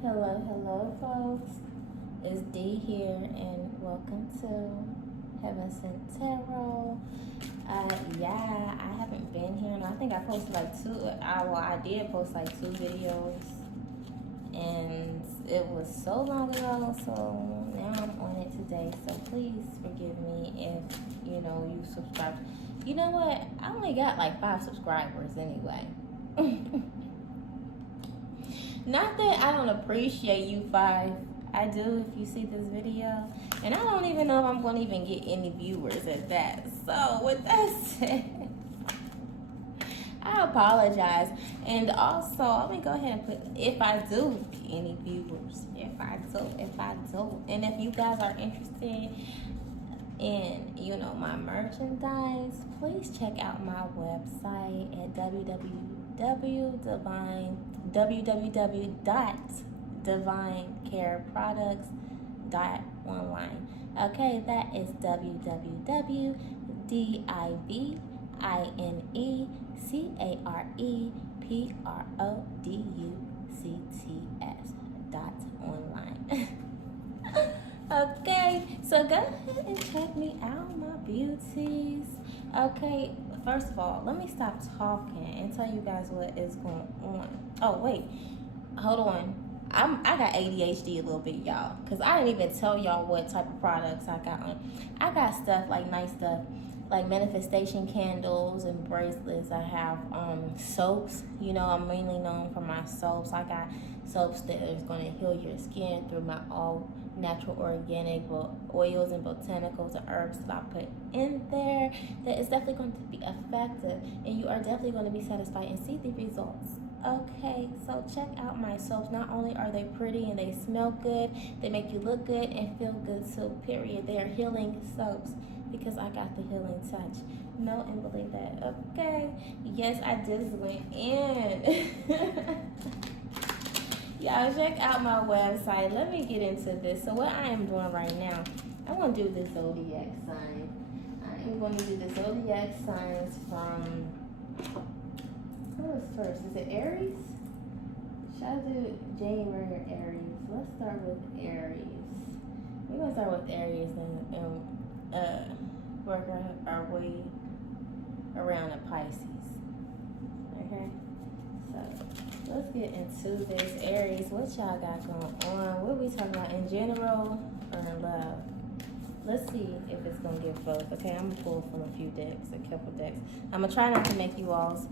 Hello, folks. It's D here, and welcome to Heaven Sent Tarot. I haven't been here, and I think I posted like two. I did post like two videos, and it was so long ago. So now I'm on it today. So please forgive me if you subscribe. You know what? I only got like 5 subscribers anyway. Not that I don't appreciate you 5. I do if you see this video. And I don't even know if I'm going to even get any viewers at that. So with that said, I apologize. And also, let me go ahead and put, if I do get any viewers. If I do. And if you guys are interested in, my merchandise, please check out my website at www.divinecareproducts.online. Okay, that is www.divinecareproducts.online. Okay, so go ahead and check me out, my beauties. Okay, first of all, let me stop talking and tell you guys what is going on. Oh, wait, hold on. I got ADHD a little bit, y'all, because I didn't even tell y'all what type of products I got on. I got stuff, like nice stuff, like manifestation candles and bracelets. I have soaps. I'm mainly known for my soaps. I got soaps that is going to heal your skin through my all natural organic oils and botanicals and herbs that I put in there. That is definitely going to be effective, and you are definitely going to be satisfied and see the results. Okay, so check out my soaps. Not only are they pretty and they smell good, they make you look good and feel good too, period. They are healing soaps because I got the healing touch. Know and believe that. Okay, yes, I just went in. Y'all, check out my website. Let me get into this. So what I am doing right now, I want to do the zodiac sign. I am going to do the zodiac signs from, what was first? Is it Aries? Should I do January or Aries? Let's start with Aries. We're going to start with Aries and work our way around the Pisces. Okay? So let's get into this. Aries, what y'all got going on? What are we talking about, in general or in love? Let's see if it's going to give both. Okay, I'm going to pull from a couple decks. I'm going to try not to make you all's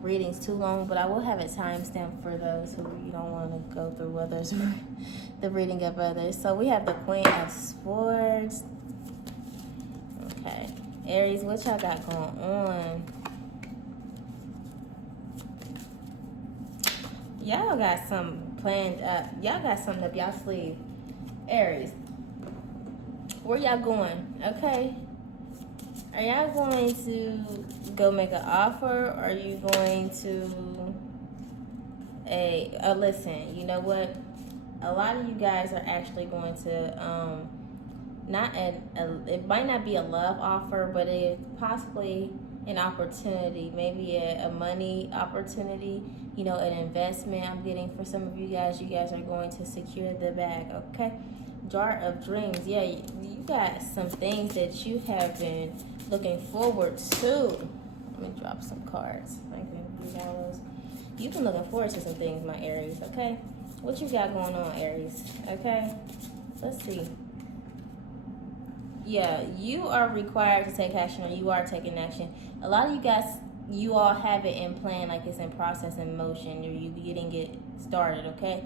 readings too long, but I will have it timestamped for those who you don't want to go through others, the reading of others. So we have the Queen of Swords. Okay, Aries, what y'all got going on? Y'all got something planned up. Y'all got something up y'all sleeve. Aries, where y'all going? Okay. Are y'all going to go make an offer? Or are you going to listen, you know what? A lot of you guys are actually going to it might not be a love offer, but it's possibly an opportunity, maybe a money opportunity, an investment I'm getting for some of you guys. You guys are going to secure the bag, okay? Dart of Dreams. Yeah, you got some things that you have been looking forward to. Let me drop some cards. You've been looking forward to some things, my Aries, okay? What you got going on, Aries, okay? Let's see. Yeah, you are required to take action, or you are taking action. A lot of you guys, you all have it in plan, like it's in process, in motion, or you didn't get started, okay?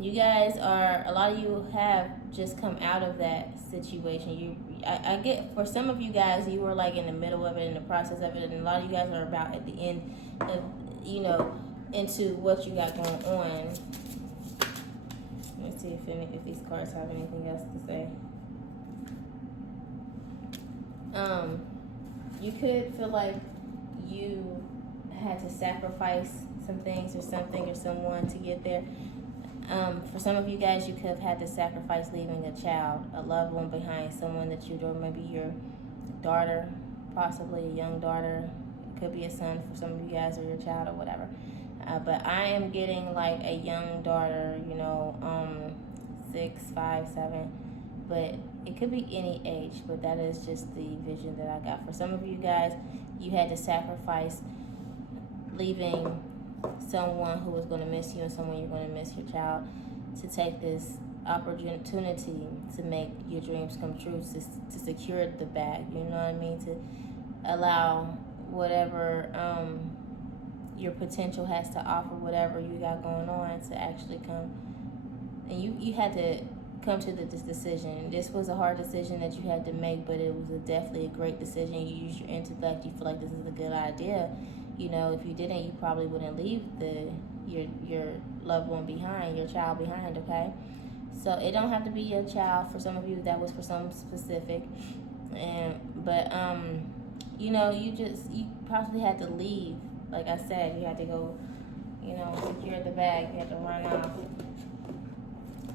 You guys are, a lot of you have just come out of that situation. I get, for some of you guys, you were like in the middle of it, in the process of it, and a lot of you guys are about at the end of, into what you got going on. Let me see if these cards have anything else to say. You could feel like you had to sacrifice some things or something or someone to get there. For some of you guys, you could have had to sacrifice leaving a child, a loved one behind, someone that you adore, maybe your daughter, possibly a young daughter. It could be a son for some of you guys, or your child, or whatever. But I am getting like a young daughter, 6, 5, 7. But it could be any age, but that is just the vision that I got. For some of you guys, you had to sacrifice leaving someone who was going to miss you and someone you're going to miss your child to take this opportunity to make your dreams come true, to secure the bag, you know what I mean? To allow whatever your potential has to offer, whatever you got going on, to actually come. And you had to come to this decision. This was a hard decision that you had to make, but it was definitely a great decision. You use your intellect. You feel like this is a good idea. If you didn't, you probably wouldn't leave your loved one behind, your child behind, okay? So it don't have to be your child. For some of you, that was for some specific. But you possibly had to leave. Like I said, you had to go, secure the bag. You had to run off.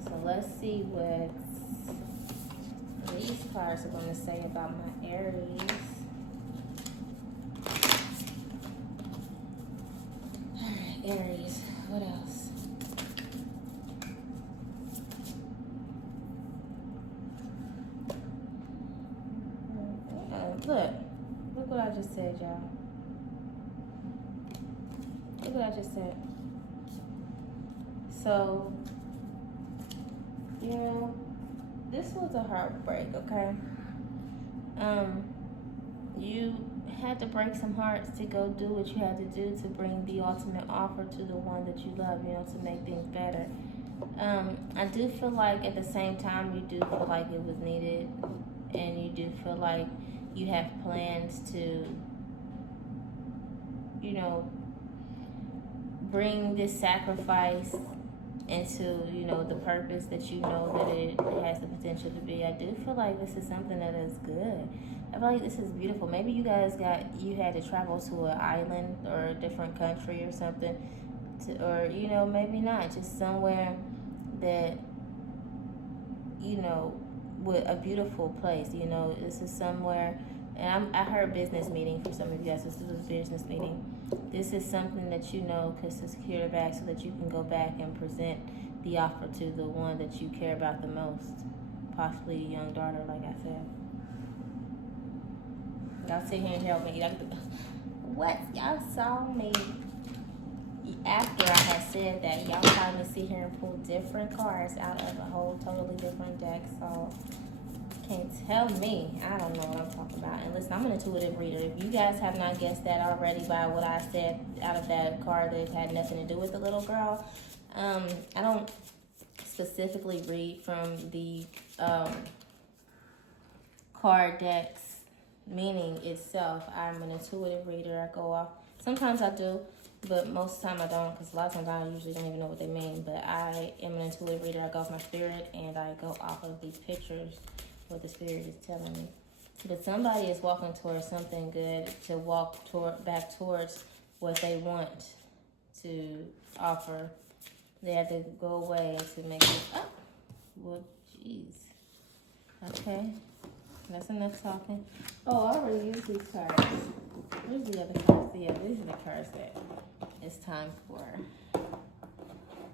So let's see what these cards are going to say about my Aries. Alright, Aries. What else? Look what I just said, y'all. Look what I just said. So, this was a heartbreak, okay? You had to break some hearts to go do what you had to do to bring the ultimate offer to the one that you love, to make things better. I do feel like at the same time you do feel like it was needed, and you do feel like you have plans to, bring this sacrifice into, the purpose that that it has the potential to be. I do feel like this is something that is good. I feel like this is beautiful. Maybe you guys you had to travel to an island or a different country or something, or maybe not, just somewhere that, with a beautiful place. This is somewhere, and I heard business meeting for some of you guys. This is a business meeting. This is something that could secure the bag so that you can go back and present the offer to the one that you care about the most, possibly a young daughter, like I said. Y'all sit here and help me. What? Y'all saw me after I had said that. Y'all saw me sit here and pull different cards out of a whole totally different deck. So can't tell me. I don't know what I'm talking about. And listen, I'm an intuitive reader. If you guys have not guessed that already by what I said out of that card that had nothing to do with the little girl, I don't specifically read from the card deck's meaning itself. I'm an intuitive reader. I go off. Sometimes I do, but most of the time I don't, because a lot of times I usually don't even know what they mean. But I am an intuitive reader. I go off my spirit, and I go off of these pictures, what the spirit is telling me. But somebody is walking towards something good, to walk back towards what they want to offer. They have to go away to make it up. Well, jeez. Okay. That's enough talking. Oh, I already used these cards. Where's the other cards? Yeah, these are the cards that it's time for.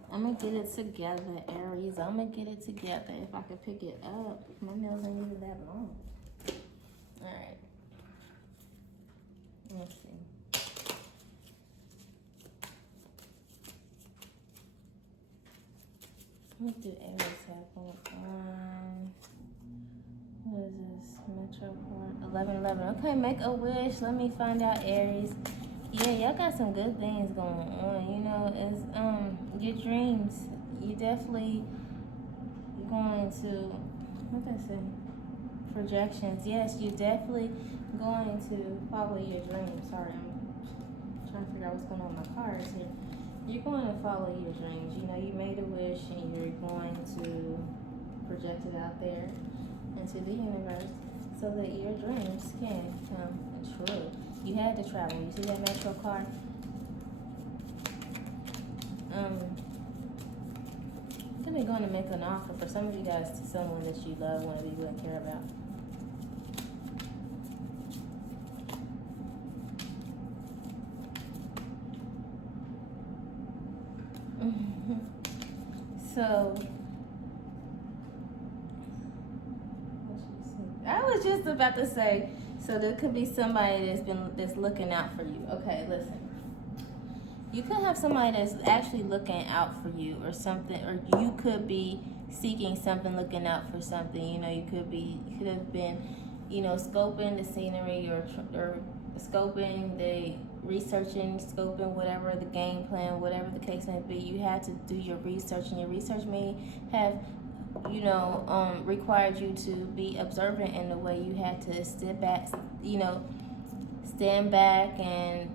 I'm going to get it together, Aries. I'm going to get it together. If I could pick it up. My nails ain't even that long. All right. Let's see. What do Aries have going on? What is this? Metro Port 1111. Okay, make a wish. Let me find out, Aries. Yeah, y'all got some good things going on. It's your dreams. You definitely going to, what did I say? Projections. Yes, you're definitely going to follow your dreams. Sorry, I'm trying to figure out what's going on with my cards here. You're going to follow your dreams. You made a wish, and you're going to project it out there into the universe so that your dreams can come true. You had to travel. You see that metro card? Could be going to make an offer for some of you guys to someone that you love, want to be with, and care about. So I was just about to say, so there could be somebody that's looking out for you. Okay, listen. You could have somebody that's actually looking out for you or something, or you could be seeking something, looking out for something. You know, you could have been, you know, scoping the scenery or scoping the researching, scoping whatever the game plan, whatever the case may be. You had to do your research, and your research may have, you know, required you to be observant in the way you had to step back, you know, stand back and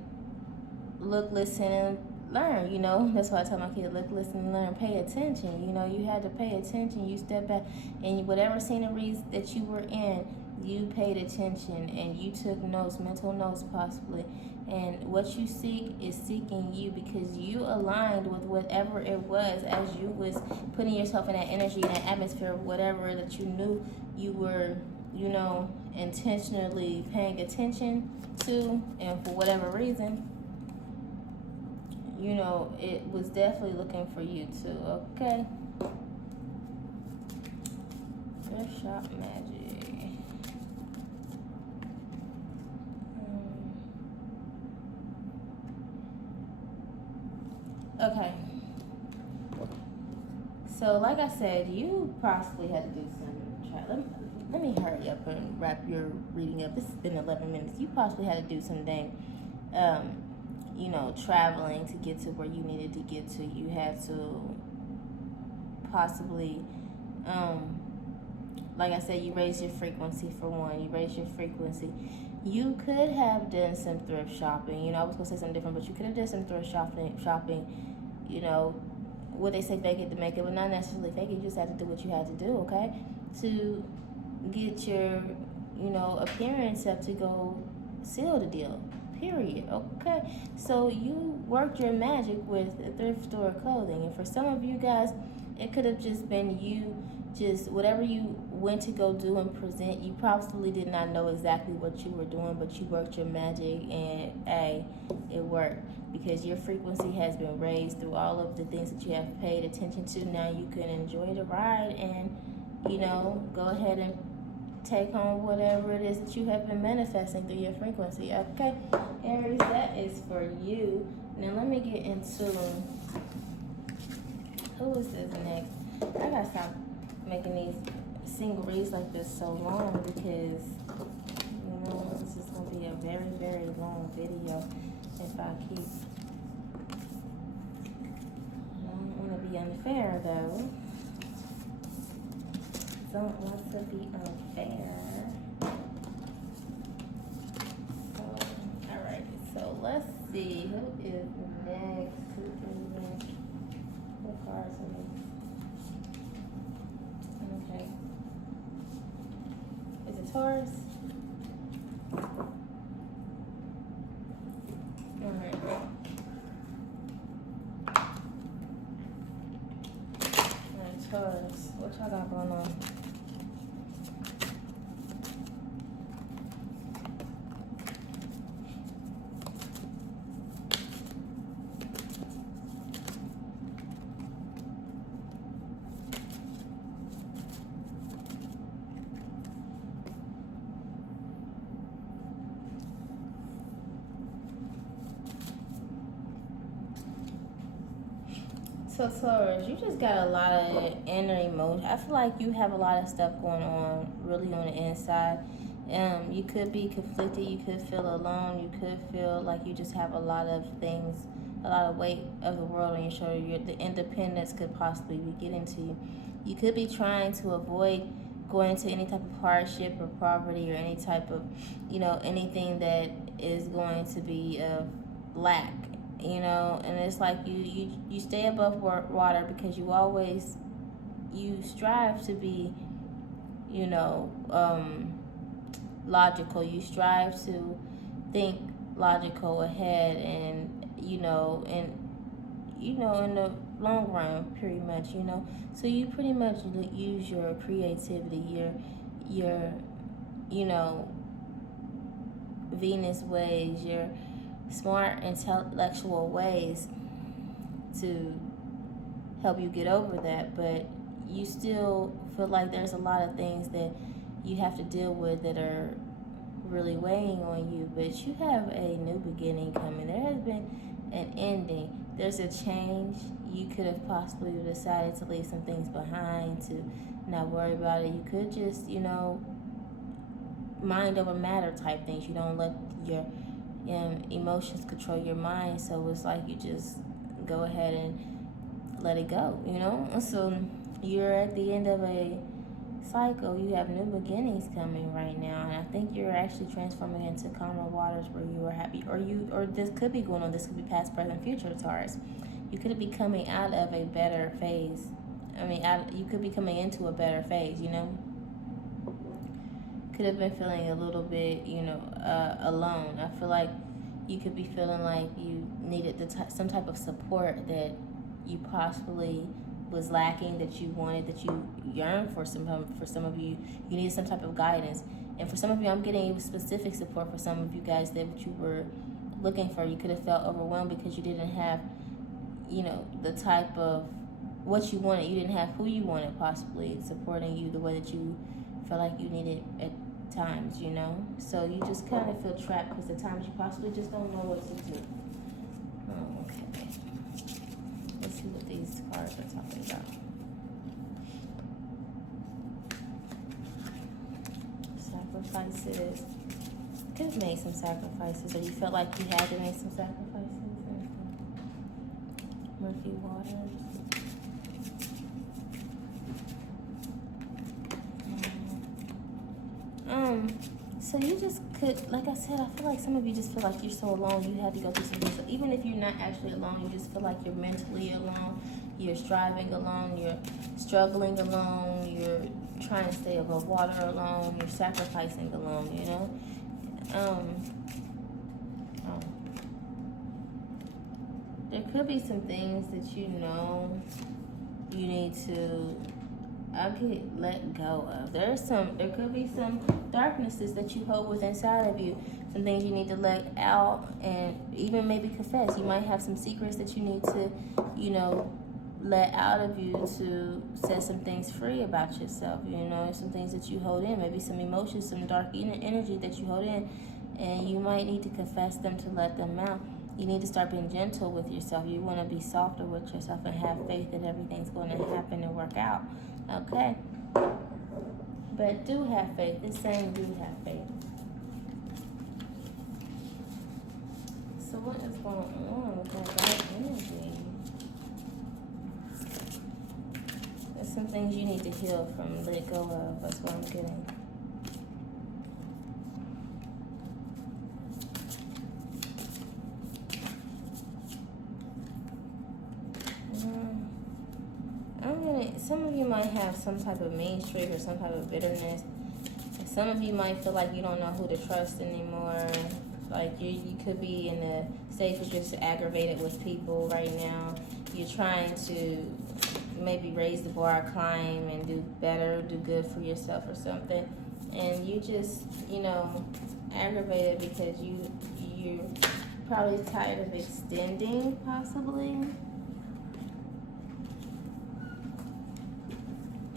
look, listen, and learn. You know, that's why I tell my kids, look, listen, and learn. Pay attention. You know, you had to pay attention. You step back, and whatever sceneries that you were in, you paid attention, and you took notes, mental notes possibly. And what you seek is seeking you, because you aligned with whatever it was as you was putting yourself in that energy, in that atmosphere, whatever that you knew you were, you know, intentionally paying attention to, and for whatever reason, you know, it was definitely looking for you too. Okay. Thrift shop magic. Okay. So, like I said, you possibly had to do some. Let me hurry up and wrap your reading up. This has been 11 minutes. You possibly had to do some dang, you know, traveling to get to where you needed to get to. You had to possibly, like I said, you raised your frequency for one. You raised your frequency. You could have done some thrift shopping. You know, I was going to say something different, but you could have done some thrift shopping, you know, what they say, fake it to make it, but not necessarily fake it. You just had to do what you had to do, okay? To get your, you know, appearance up to go seal the deal, period, okay? So you worked your magic with a thrift store clothing. And for some of you guys, it could have just been you, just whatever you went to go do and present, you probably did not know exactly what you were doing, but you worked your magic, and hey, it worked, because your frequency has been raised through all of the things that you have paid attention to. Now you can enjoy the ride and, you know, go ahead and take on whatever it is that you have been manifesting through your frequency. Okay, Aries, that is for you. Now let me get into who is this next. I gotta stop making these single reads like this so long, because, you know, this is gonna be a very, very long video if I keep. I don't want to be unfair though. Don't want to be unfair. Alright, so let's see who is next. What cards are these? Okay. Is it Taurus? Alright. Alright, Taurus. What y'all got going on? So Taurus, you just got a lot of inner emotion. I feel like you have a lot of stuff going on really on the inside. You could be conflicted. You could feel alone. You could feel like you just have a lot of things, a lot of weight of the world on your shoulder. The independence could possibly be getting to you. You could be trying to avoid going into any type of hardship or poverty or any type of, you know, anything that is going to be lack. You know, and it's like you stay above water because you strive to be, you know, logical. You strive to think logical ahead, and you know, in the long run, pretty much, you know. So you pretty much use your creativity, your you know, Venus ways, your smart, intellectual ways to help you get over that, but you still feel like there's a lot of things that you have to deal with that are really weighing on you. But you have a new beginning coming. There has been an ending. There's a change. You could have possibly decided to leave some things behind, to not worry about it. You could just, mind over matter type things. You don't let your emotions control your mind, so it's like you just go ahead and let it go, So you're at the end of a cycle. You have new beginnings coming right now, and I think you're actually transforming into calmer waters where you are happy, or this could be going on. This could be past, present, future, Taurus. You could be coming out of a better phase. You could be coming into a better phase. Could have been feeling a little bit, alone. I feel like you could be feeling like you needed some type of support that you possibly was lacking, that you wanted, that you yearned for. Some of you, you need some type of guidance. And for some of you, I'm getting specific support for some of you guys that what you were looking for. You could have felt overwhelmed because you didn't have, the type of what you wanted. You didn't have who you wanted possibly supporting you the way that you felt like you needed at times, So you just kind of feel trapped because at times you possibly just don't know what to do. Oh, okay. Let's see what these cards are talking about. Sacrifices. Could have made some sacrifices, or you felt like you had to make some sacrifices. Murphy water. So you just could, like I said, I feel like some of you just feel like you're so alone. You had to go through something. So even if you're not actually alone, you just feel like you're mentally alone. You're striving alone. You're struggling alone. You're trying to stay above water alone. You're sacrificing alone, There could be some things that you need to let go of. There could be some darknesses that you hold within inside of you. Some things you need to let out and even maybe confess. You might have some secrets that you need to, let out of you to set some things free about yourself. Some things that you hold in, maybe some emotions, some dark energy that you hold in, and you might need to confess them to let them out. You need to start being gentle with yourself. You want to be softer with yourself and have faith that everything's going to happen and work out. Okay? But do have faith. It's saying do have faith. So what is going on with that dark energy? There's some things you need to heal from, let go of. That's what I'm getting. Some of you might have some type of mean streak or some type of bitterness. Some of you might feel like you don't know who to trust anymore. Like you could be in a state where you're just aggravated with people right now. You're trying to maybe raise the bar, climb, and do better, do good for yourself or something. And you just, aggravated because you're probably tired of extending, possibly.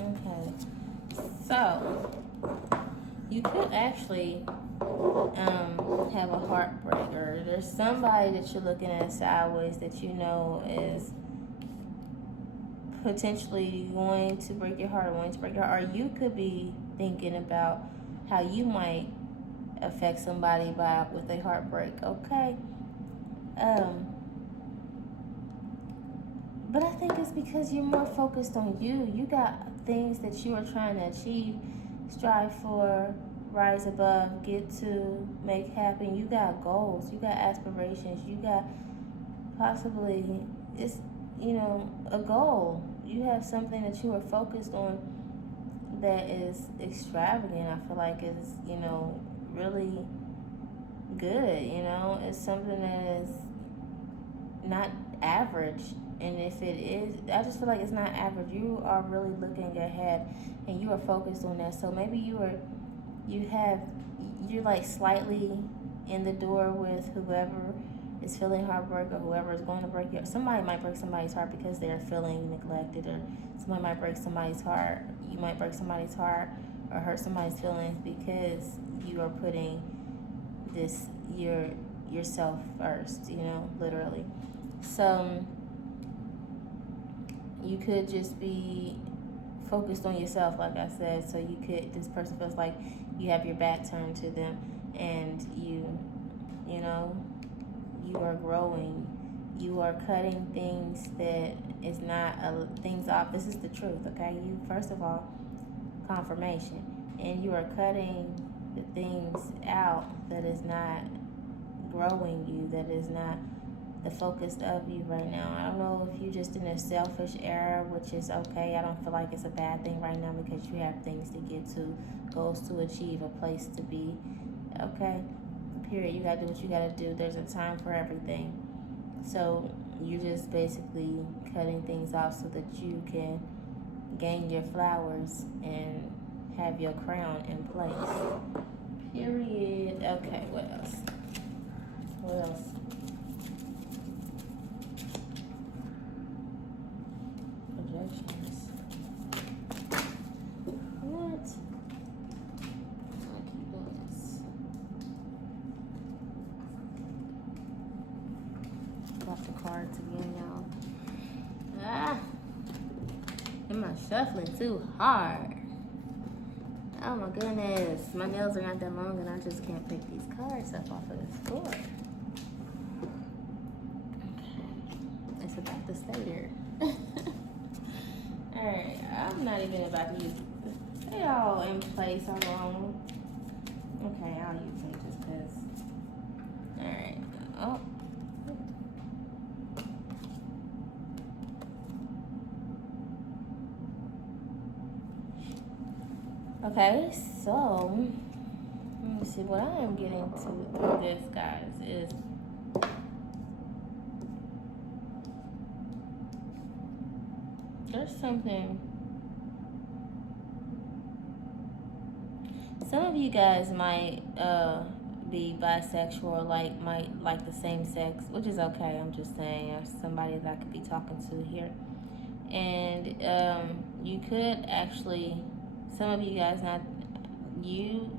Okay, so you could actually have a heartbreak, or there's somebody that you're looking at sideways that is potentially going to break your heart, or you could be thinking about how you might affect somebody with a heartbreak. Okay, but I think it's because you're more focused on you. You got things that you are trying to achieve, strive for, rise above, get to, make happen. You got goals, you got aspirations, you got possibly, it's, a goal. You have something that you are focused on that is extravagant. I feel like it's, really good, It's something that is not average. And if it is, I just feel like it's not average. You are really looking ahead, and you are focused on that. So maybe you're like slightly in the door with whoever is feeling heartbreak, or whoever is going to break your, somebody might break somebody's heart because they're feeling neglected, or somebody might break somebody's heart. You might break somebody's heart or hurt somebody's feelings because you are putting this yourself first, you know, literally. So you could just be focused on yourself, like I said. So you could, this person feels like you have your back turned to them, and you know, you are growing. You are cutting things that is not things off. This is the truth, okay? You, first of all, confirmation, and you are cutting the things out that is not growing you, that is not the focus of you right now. I don't know if you're just in a selfish era, which is okay. I don't feel like it's a bad thing right now because you have things to get to, goals to achieve, a place to be, okay? Period. You gotta do what you gotta do. There's a time for everything. So you're just basically cutting things off so that you can gain your flowers and have your crown in place. Period. Okay, what else? What else? Projections. What? I keep doing this. Got the cards again, y'all. Am I shuffling too hard? Oh my goodness. My nails are not that long and I just can't pick these cards up off of this floor. Okay. It's about to stay there. Alright, I'm not even about to use it. They all in place alone. Okay, I'll use it just because. Alright. Oh. Okay, so let me see. What I am getting to this, guys, is there's something. Some of you guys might be bisexual, might like the same sex, which is okay. I'm just saying, there's somebody that I could be talking to here, and you could actually. Some of you guys, not you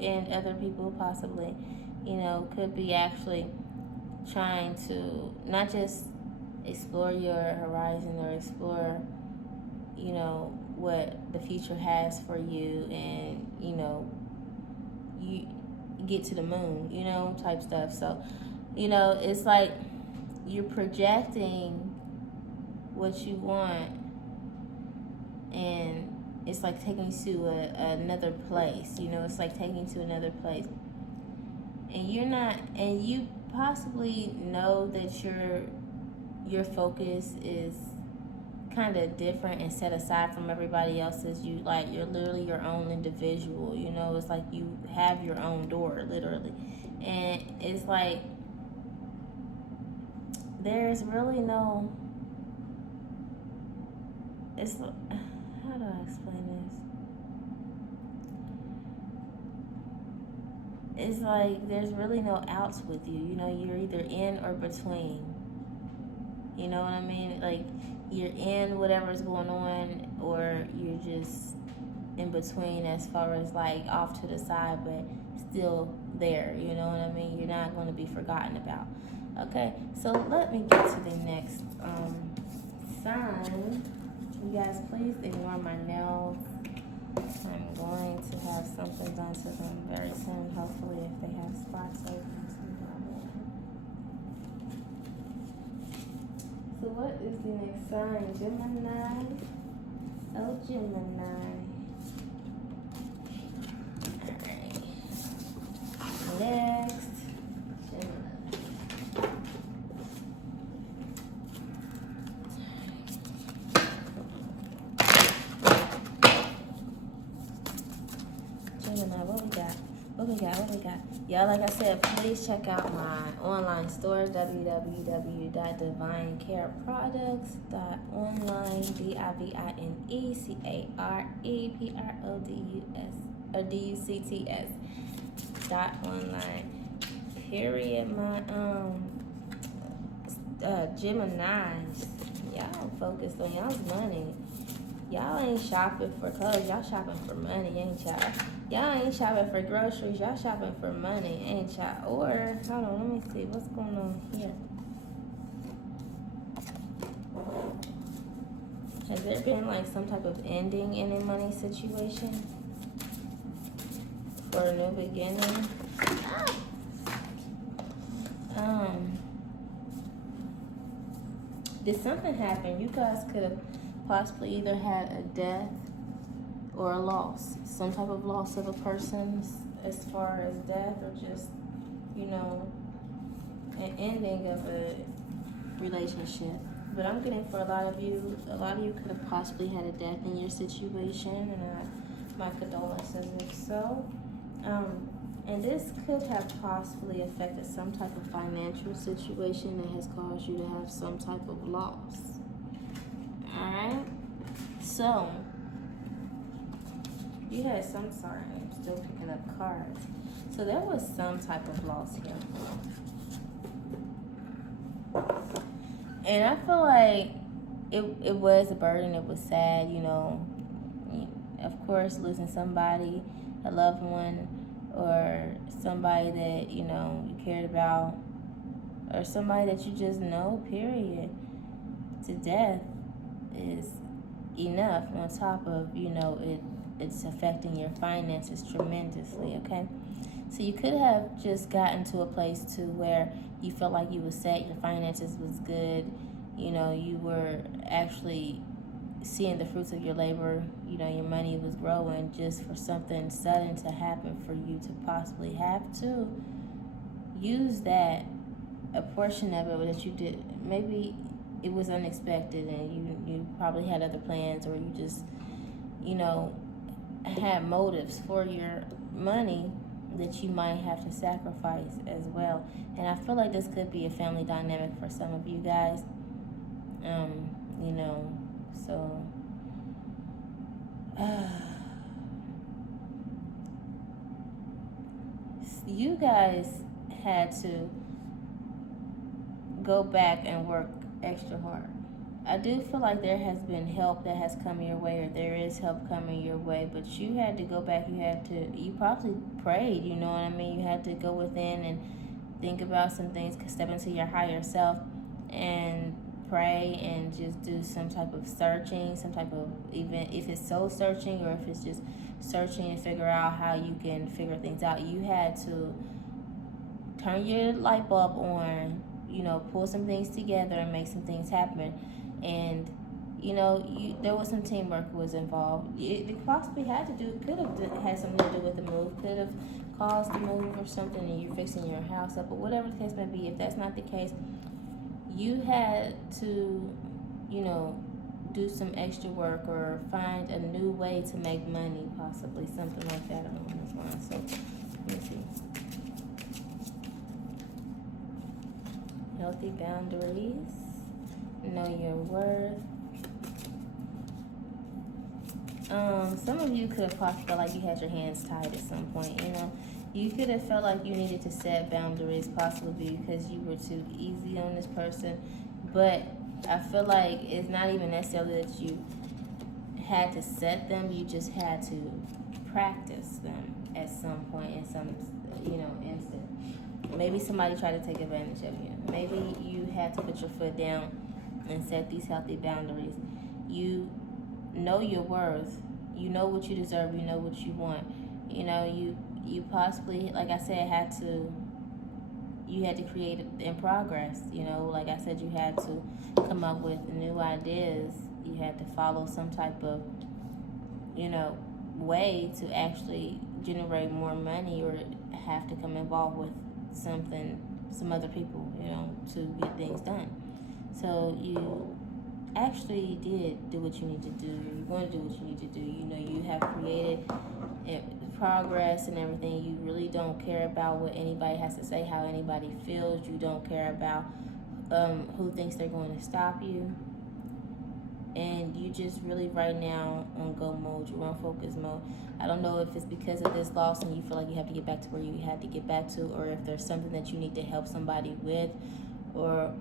and other people possibly, you know, could be actually trying to not just explore your horizon or explore, you know, what the future has for you, and, you know, you get to the moon, you know, type stuff. So, you know, it's like you're projecting what you want, and it's like taking you to another place, you know, it's like taking you to another place. And you're not, and you possibly know that your focus is kind of different and set aside from everybody else's. You're literally your own individual, you know, it's like you have your own door, literally. And it's like, there's really no, it's, how do I explain this? It's like there's really no outs with you. You know, you're either in or between. You know what I mean? Like, you're in whatever's going on, or you're just in between as far as like off to the side, but still there. You know what I mean? You're not going to be forgotten about. Okay, so let me get to the next sign. You guys, please ignore my nails. I'm going to have something done to them very soon, hopefully, if they have spots open. So what is the next sign? Gemini? Oh, Gemini. Alright. Next. What we got? Y'all, like I said, please check out my online store, www.divinecareproducts.online, DIVINECAREPRODUCTS .online. Period. My Geminis, y'all focused on y'all's money. Y'all ain't shopping for clothes. Y'all shopping for money, ain't y'all? Y'all ain't shopping for groceries. Y'all shopping for money, ain't y'all? Or, hold on, let me see. What's going on here? Has there been like some type of ending in a money situation? For a new beginning? Did something happen? You guys could have possibly either had a death or a loss. Some type of loss of a person as far as death, or just, you know, an ending of a relationship. But I'm getting for a lot of you could have possibly had a death in your situation, and my condolences if so. And this could have possibly affected some type of financial situation that has caused you to have some type of loss. Alright? So, you had some, sorry, I'm still picking up cards. So there was some type of loss here. And I feel like it was a burden, it was sad, you know. Of course, losing somebody, a loved one, or somebody that, you know, you cared about, or somebody that you just know, period, to death is enough, on top of, you know, it's affecting your finances tremendously, okay? So you could have just gotten to a place to where you felt like you were set, your finances was good, you know, you were actually seeing the fruits of your labor, you know, your money was growing, just for something sudden to happen for you to possibly have to use that, a portion of it that you did, maybe it was unexpected and you probably had other plans, or you just, you know, had motives for your money that you might have to sacrifice as well. And I feel like this could be a family dynamic for some of you guys, you know. So, you guys had to go back and work extra hard. I do feel like there has been help that has come your way, or there is help coming your way, but you had to go back, you probably prayed, you know what I mean? You had to go within and think about some things, step into your higher self and pray and just do some type of searching, some type of, even if it's soul searching or if it's just searching and figure out how you can figure things out. You had to turn your light bulb on, you know, pull some things together and make some things happen. And, you know, there was some teamwork was involved. It possibly could have had something to do with the move, could have caused the move or something, and you're fixing your house up, but whatever the case may be, if that's not the case, you had to, you know, do some extra work or find a new way to make money, possibly something like that along this line. So, let me see. Healthy boundaries, know your worth. Some of you could have possibly felt like you had your hands tied at some point, you know. You could have felt like you needed to set boundaries, possibly because you were too easy on this person. But I feel like it's not even necessarily that you had to set them, you just had to practice them at some point in some, you know, instant. Maybe somebody tried to take advantage of you. Maybe you had to put your foot down and set these healthy boundaries. You know your worth. You know what you deserve. You know what you want. You know, you possibly, like I said, you had to create in progress. You know, like I said, you had to come up with new ideas. You had to follow some type of, you know, way to actually generate more money, or have to come involved with some other people, you know, to get things done. So you actually did do what you need to do. You're going to do what you need to do. You know, you have created progress and everything. You really don't care about what anybody has to say, how anybody feels. You don't care about who thinks they're going to stop you. And you just really right now on go mode. You're on focus mode. I don't know if it's because of this loss and you feel like you have to get back to where you had to get back to, or if there's something that you need to help somebody with, or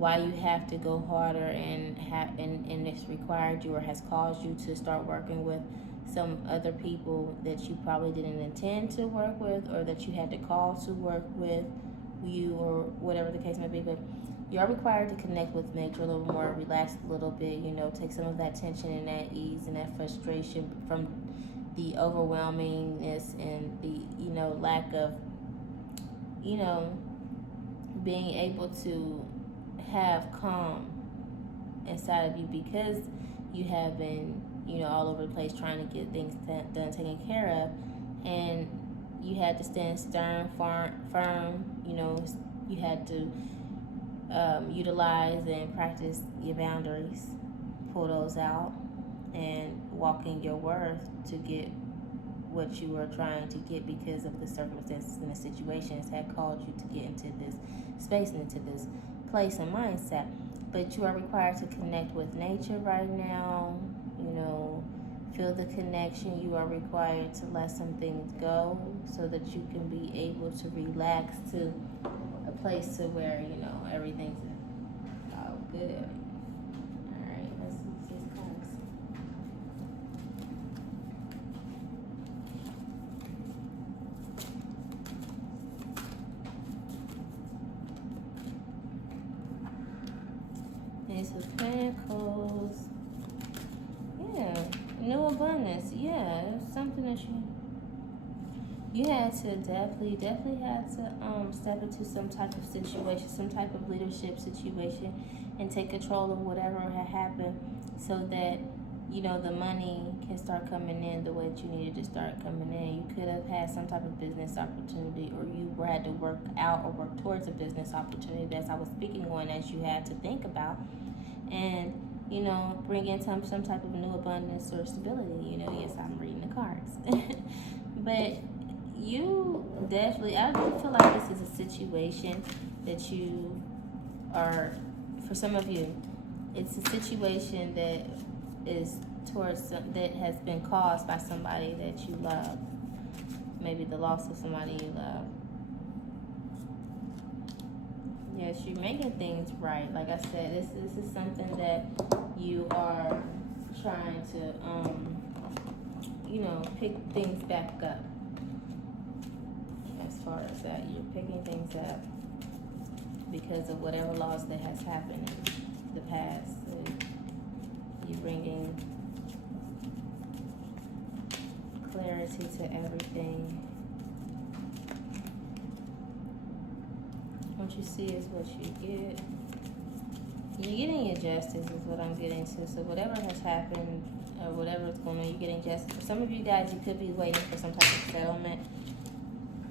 why you have to go harder and it's required you or has caused you to start working with some other people that you probably didn't intend to work with, or that you had to call to work with you, or whatever the case may be. But you are required to connect with nature a little more, relax a little bit, you know, take some of that tension and that ease and that frustration from the overwhelmingness and the, you know, lack of, you know, being able to have calm inside of you, because you have been, you know, all over the place trying to get things done, taken care of, and you had to stand stern, firm, you know, you had to utilize and practice your boundaries, pull those out, and walk in your worth to get what you were trying to get, because of the circumstances and the situations that called you to get into this space and into this place and mindset. But you are required to connect with nature right now, you know, feel the connection. You are required to let some things go so that you can be able to relax to a place to where, you know, everything's all good. All right, let's use these cards. Ace of Pentacles. Yeah, new abundance. Yeah, it's something that you had to definitely had to step into some type of situation, some type of leadership situation, and take control of whatever had happened, so that, you know, the money can start coming in the way that you needed to start coming in. You could have had some type of business opportunity, or you had to work out or work towards a business opportunity that I was speaking on, as you had to think about, and, you know, bring in some type of new abundance or stability. You know, yes, I'm reading the cards. But you definitely, I feel like this is a situation that you are, for some of you, it's a situation that is towards, that has been caused by somebody that you love. Maybe the loss of somebody you love. Yes, you're making things right. Like I said, this is something that you are trying to, you know, pick things back up. As far as that, you're picking things up because of whatever loss that has happened in the past. You're bringing clarity to everything. What you see is what you get. You're getting your justice is what I'm getting to. So whatever has happened or whatever is going on, you're getting justice. For some of you guys, you could be waiting for some type of settlement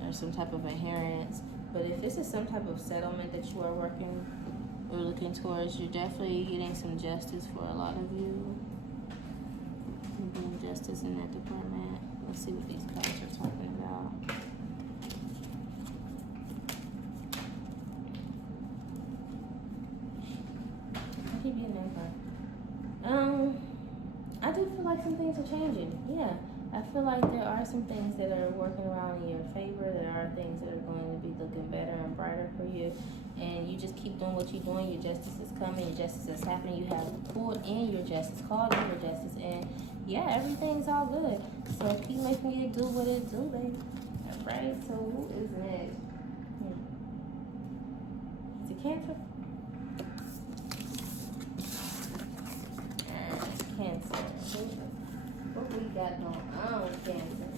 or some type of inheritance. But if this is some type of settlement that you are working or looking towards, you're definitely getting some justice for a lot of you. You're getting justice in that department. Let's see what these cards are talking about. I'll give you a number. I do feel like some things are changing. Yeah. I feel like there are some things that are working around in your favor. There are things that are going to be looking better and brighter for you. And you just keep doing what you're doing. Your justice is coming. Your justice is happening. You have pulled in your justice, called in your justice. And yeah, everything's all good. So keep making it do what it do, baby. All right, so who is next? Is it Cancer? Cancer. What we got going on, Cancer?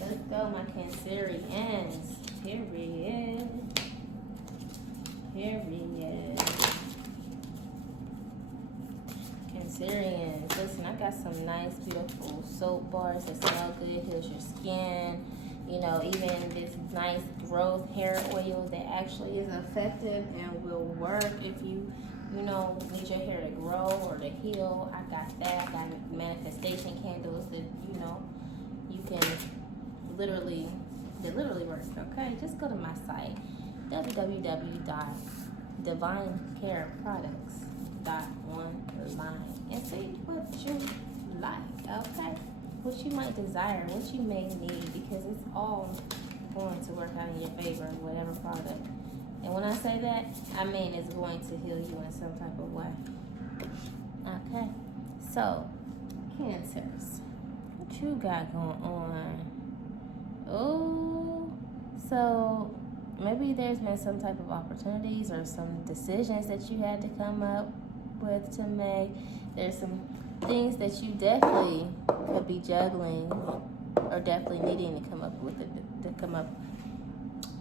Let's go, my Cancerians. Period. Cancerians. Listen, I got some nice, beautiful soap bars that smell good, heals your skin. You know, even this nice growth hair oil that actually is effective and will work if you know, need your hair to grow or to heal. I got that. I got manifestation candles that, you know, you can literally work. Okay, just go to my site, www.divinecareproducts.online, and see what you like. Okay, what you might desire, what you may need, because it's all going to work out in your favor, whatever product And when I say that, I mean it's going to heal you in some type of way. Okay. So, Cancers, what you got going on? Oh, so maybe there's been some type of opportunities or some decisions that you had to come up with to make. There's some things that you definitely could be juggling or definitely needing to come up with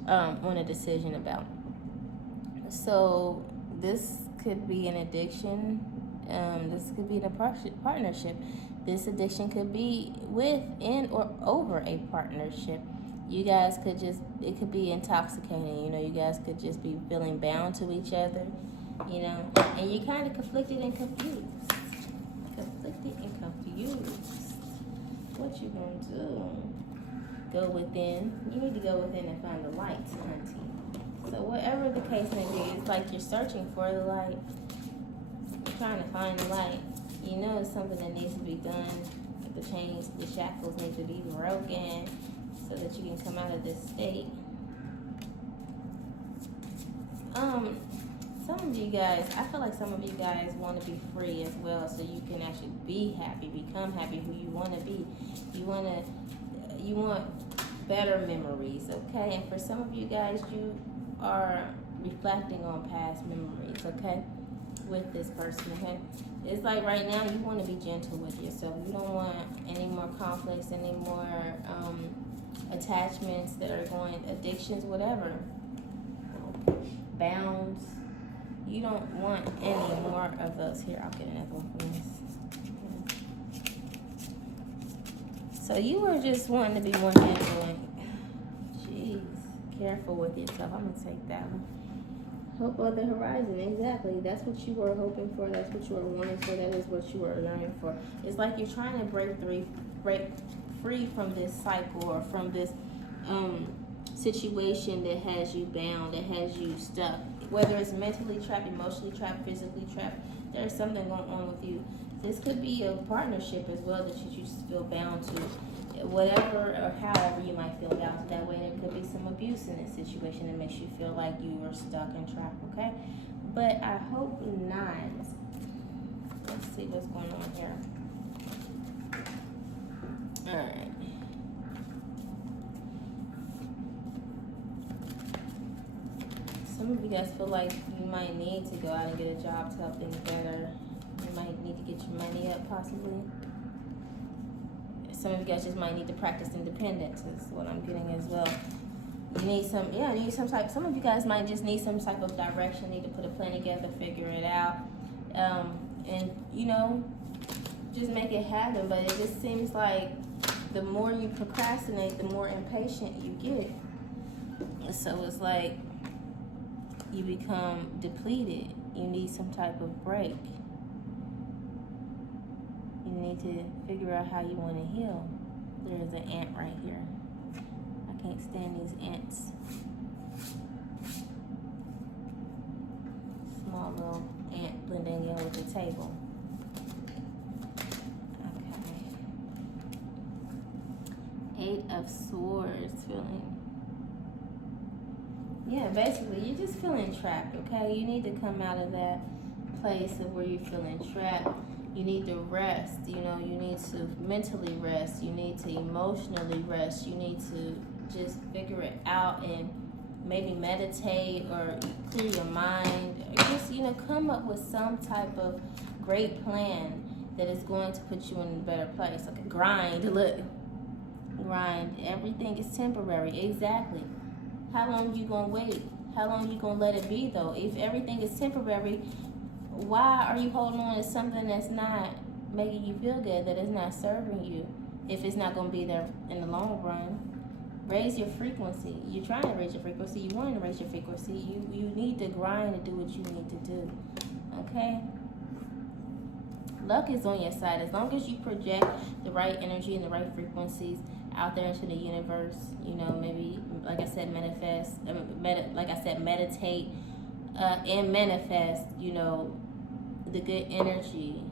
on a decision about. So this could be an addiction. This could be in a partnership. This addiction could be with, in, or over a partnership. You guys could just, it could be intoxicating. You know, you guys could just be feeling bound to each other, you know, and you're kind of conflicted and confused. What you gonna do? Go within. You need to go within and find the light, hunty. So whatever the case may be, it's like you're searching for the light. You're trying to find the light. You know it's something that needs to be done. The chains, the shackles need to be broken so that you can come out of this state. Some of you guys, I feel like some of you guys want to be free as well, so you can actually be happy, become happy who you want to be. You want better memories, okay? And for some of you guys, you are reflecting on past memories, okay? With this person, okay? It's like right now you want to be gentle with yourself. You don't want any more conflicts, any more attachments that are going, addictions, whatever, bounds. You don't want any more of those. Here, I'll get another one from this. So you were just wanting to be more gentle. Jeez, careful with yourself. I'm gonna take that one. Hope of the horizon, exactly. That's what you were hoping for. That's what you were wanting for. That is what you were yearning for. It's like you're trying to break free from this cycle or from this situation that has you bound, that has you stuck. Whether it's mentally trapped, emotionally trapped, physically trapped, there's something going on with you. This could be a partnership as well that you just feel bound to. Whatever or however you might feel bound to, that way there could be some abuse in this situation that makes you feel like you are stuck and trapped, okay? But I hope not. Let's see what's going on here. Alright. Some of you guys feel like you might need to go out and get a job to help things better. You might need to get your money up, possibly. Some of you guys just might need to practice independence, is what I'm getting as well. You need some type, some of you guys might just need some type of direction, need to put a plan together, figure it out, and, you know, just make it happen. But it just seems like the more you procrastinate, the more impatient you get. So it's like you become depleted. You need some type of break. You need to figure out how you want to heal. There's an ant right here. I can't stand these ants. Small little ant blending in with the table. Okay. 8 of Swords, feeling. Yeah, basically, you're just feeling trapped, okay? You need to come out of that place of where you're feeling trapped. You need to rest, you know, you need to mentally rest. You need to emotionally rest. You need to just figure it out and maybe meditate or clear your mind. Just, you know, come up with some type of great plan that is going to put you in a better place. Like a grind, look. Grind. Everything is temporary. Exactly. How long you gonna wait? How long you gonna let it be, though? If everything is temporary, why are you holding on to something that's not making you feel good, that is not serving you, if it's not gonna be there in the long run? Raise your frequency. You're trying to raise your frequency. You want to raise your frequency. You need to grind to do what you need to do. Okay? Luck is on your side. As long as you project the right energy and the right frequencies out there into the universe, you know, maybe, like I said, meditate and manifest, you know, the good energy,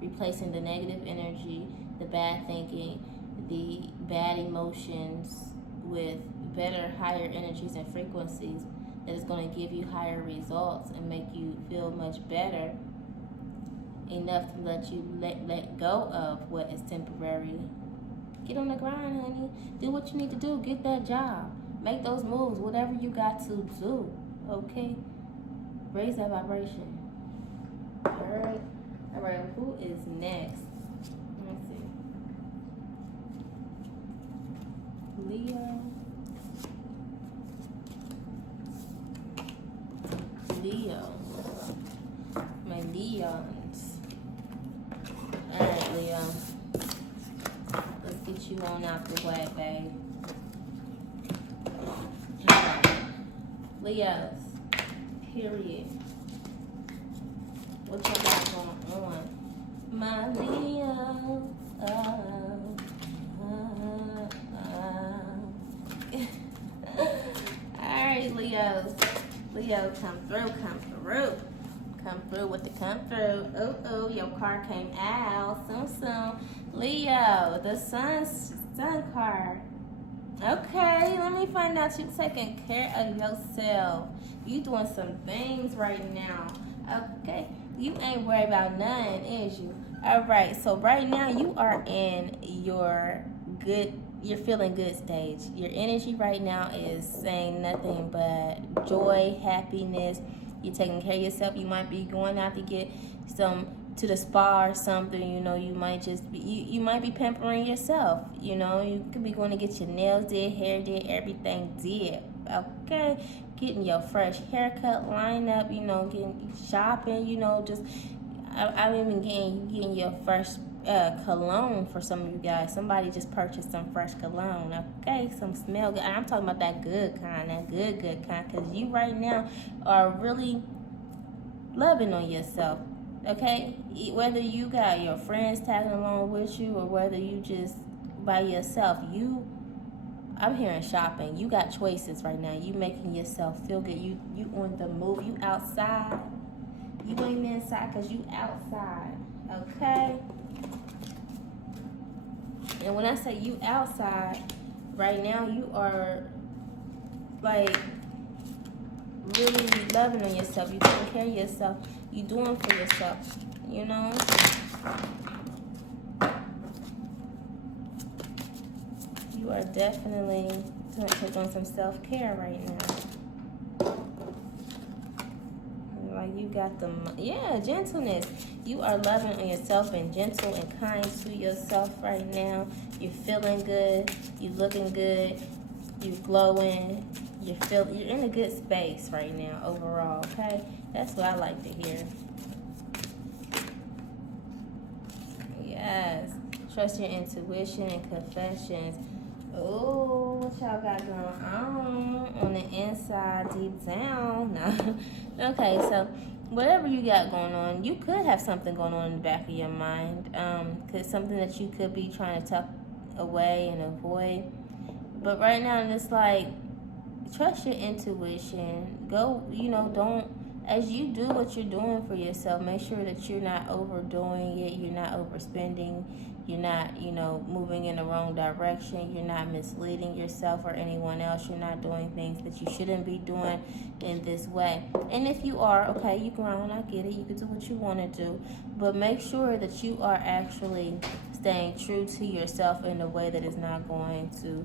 replacing the negative energy, the bad thinking, the bad emotions with better, higher energies and frequencies that is going to give you higher results and make you feel much better, enough to let you let go of what is temporary. Get on the grind, honey. Do what you need to do. Get that job. Make those moves. Whatever you got to do. Okay? Raise that vibration. Alright? Alright, who is next? Let's see. Leo. My Leons. Alright, Leo. Let's get you on out the way, babe. Alright. Leos. Period. What y'all got going on? My Leo. Alright, Leos. Leo, come through. Come through with the come through. Oh, your card came out soon. Leo, the sun card. Okay, let me find out you taking care of yourself. You doing some things right now. Okay, you ain't worried about none, is you? All right, so right now you are in your you're feeling good stage. Your energy right now is saying nothing but joy, happiness. You're taking care of yourself. You might be going out to get to the spa or something. You know, you might just be you might be pampering yourself. You know, you could be going to get your nails did, hair did, everything did. Okay, getting your fresh haircut line up. You know, getting shopping. You know, just I'm even getting your fresh cologne for some of you guys. Somebody just purchased some fresh cologne. Okay, some smell good. I'm talking about that good kind, because you right now are really loving on yourself. Okay, whether you got your friends tagging along with you or whether you just by yourself, I'm hearing shopping. You got choices right now. You making yourself feel good. You on the move. You outside. You ain't inside because you outside. Okay. And when I say you outside, right now you are like really loving on yourself. You taking care of yourself. You doing for yourself. You know. You are definitely doing some self-care right now. Like you got gentleness. You are loving on yourself and gentle and kind to yourself right now. You're feeling good. You're looking good. You're glowing. You're in a good space right now overall. Okay, that's what I like to hear. Yes, trust your intuition and confessions. Oh, what y'all got going on the inside, deep down? No. Okay, so whatever you got going on, you could have something going on in the back of your mind. Cause something that you could be trying to tuck away and avoid. But right now, it's like, trust your intuition. Go, don't, as you do what you're doing for yourself, make sure that you're not overdoing it. You're not overspending. You're not, moving in the wrong direction. You're not misleading yourself or anyone else. You're not doing things that you shouldn't be doing in this way. And if you are, okay, you grown, I get it. You can do what you want to do. But make sure that you are actually staying true to yourself in a way that is not going to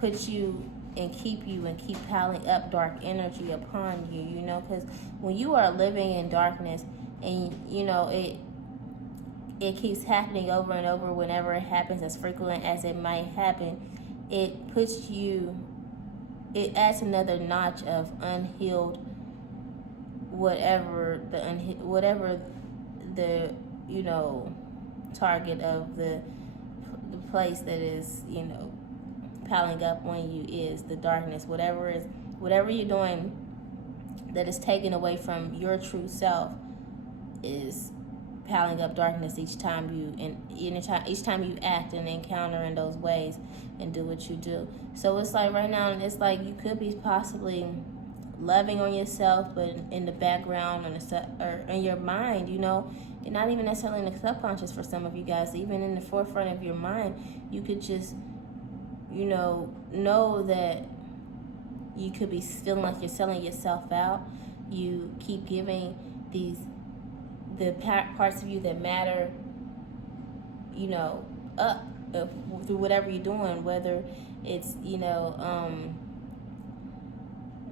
put you and keep piling up dark energy upon you, because when you are living in darkness and, it keeps happening over and over whenever it happens, as frequent as it might happen, it adds another notch of unhealed whatever the target of the place that is, piling up on you is the darkness. Whatever you're doing that is taken away from your true self is piling up darkness each time you act and encounter in those ways and do what you do. So it's like right now, it's like you could be possibly loving on yourself, but in the background or in your mind, and not even necessarily in the subconscious for some of you guys, even in the forefront of your mind, you could just know that You could be feeling like you're selling yourself out. You keep giving the parts of you that matter, you know, up through whatever you're doing, whether it's, you know,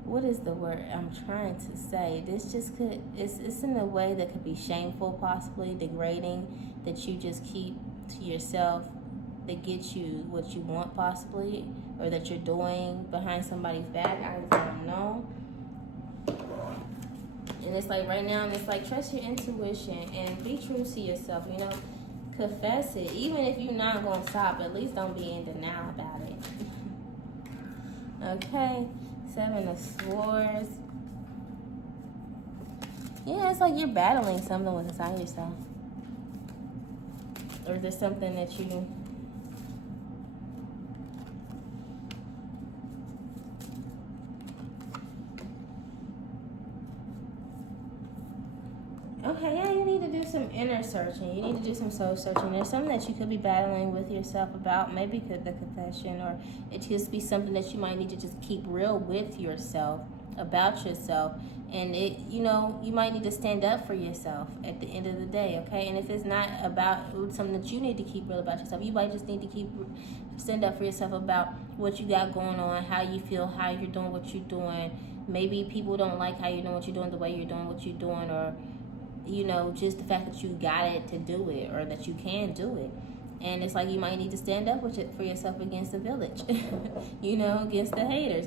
what is the word I'm trying to say? This just could, it's in a way that could be shameful, possibly degrading, that you just keep to yourself, that gets you what you want, possibly, or that you're doing behind somebody's back. I don't know. And it's like right now, and it's like, trust your intuition and be true to yourself, you know. Confess it. Even if you're not going to stop, at least don't be in denial about it. Okay. 7 of Swords. Yeah, it's like you're battling something with inside yourself. Or there's something that you... Okay, yeah, you need to do some inner searching. You need to do some soul searching. There's something that you could be battling with yourself about. Maybe the confession, or it could just be something that you might need to just keep real with yourself, about yourself. And it, you know, you might need to stand up for yourself at the end of the day, okay? And if it's not about something that you need to keep real about yourself, you might just need to stand up for yourself about what you got going on, how you feel, how you're doing what you're doing. Maybe people don't like how you're doing what you're doing, the way you're doing what you're doing, or, you know, just the fact that you got it to do it, or that you can do it. And it's like you might need to stand up for yourself against the village, you know, against the haters.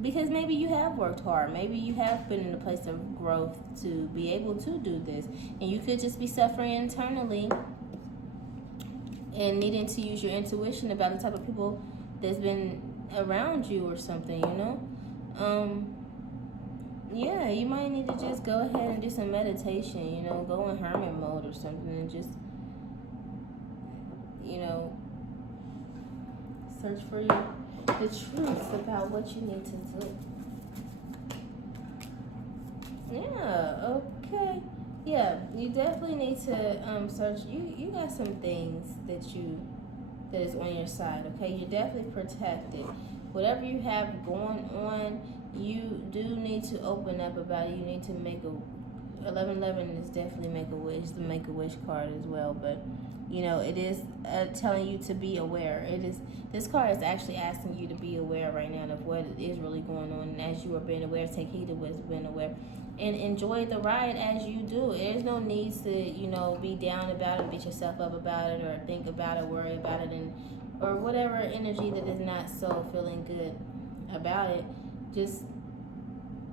Because maybe you have worked hard. Maybe you have been in a place of growth to be able to do this. And you could just be suffering internally and needing to use your intuition about the type of people that's been around you or something, you know? Yeah, you might need to just go ahead and do some meditation, you know, go in hermit mode or something and just, you know, search for the truth about what you need to do. Yeah, okay. Yeah, you definitely need to search. You got some things that is on your side, okay? You're definitely protected. Whatever you have going on, you do need to open up about it. You need to make 1111 is definitely the Make-A-Wish card as well, but you know, it is telling you to be aware. This card is actually asking you to be aware right now of what is really going on, and as you are being aware, take heed of what's been aware, and enjoy the ride as you do. There's no need to, you know, be down about it, beat yourself up about it, or think about it, worry about it, or whatever energy that is not so feeling good about it. Just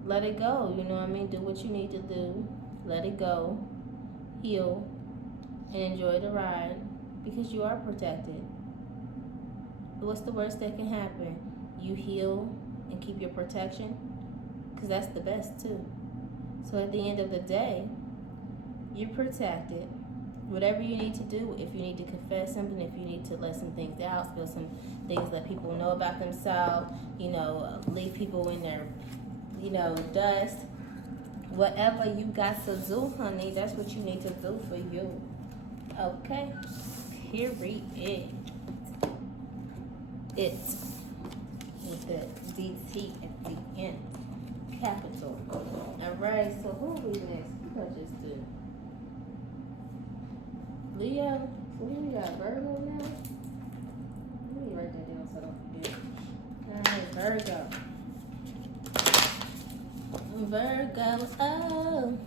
let it go, you know what I mean? Do what you need to do. Let it go. Heal. And enjoy the ride. Because you are protected. What's the worst that can happen? You heal and keep your protection. Because that's the best too. So at the end of the day, you're protected. Whatever you need to do, if you need to confess something, if you need to let some things out, spill some things, let people know about themselves, you know, leave people in their, you know, dust. Whatever you got to do, honey, that's what you need to do for you. Okay? Period. It. With the DT at the end. Capital. Alright, so who are we next? Who I just do? Leo. So who we got? Virgo now? Let me write that down so I don't forget. Alright, Virgo. Oh.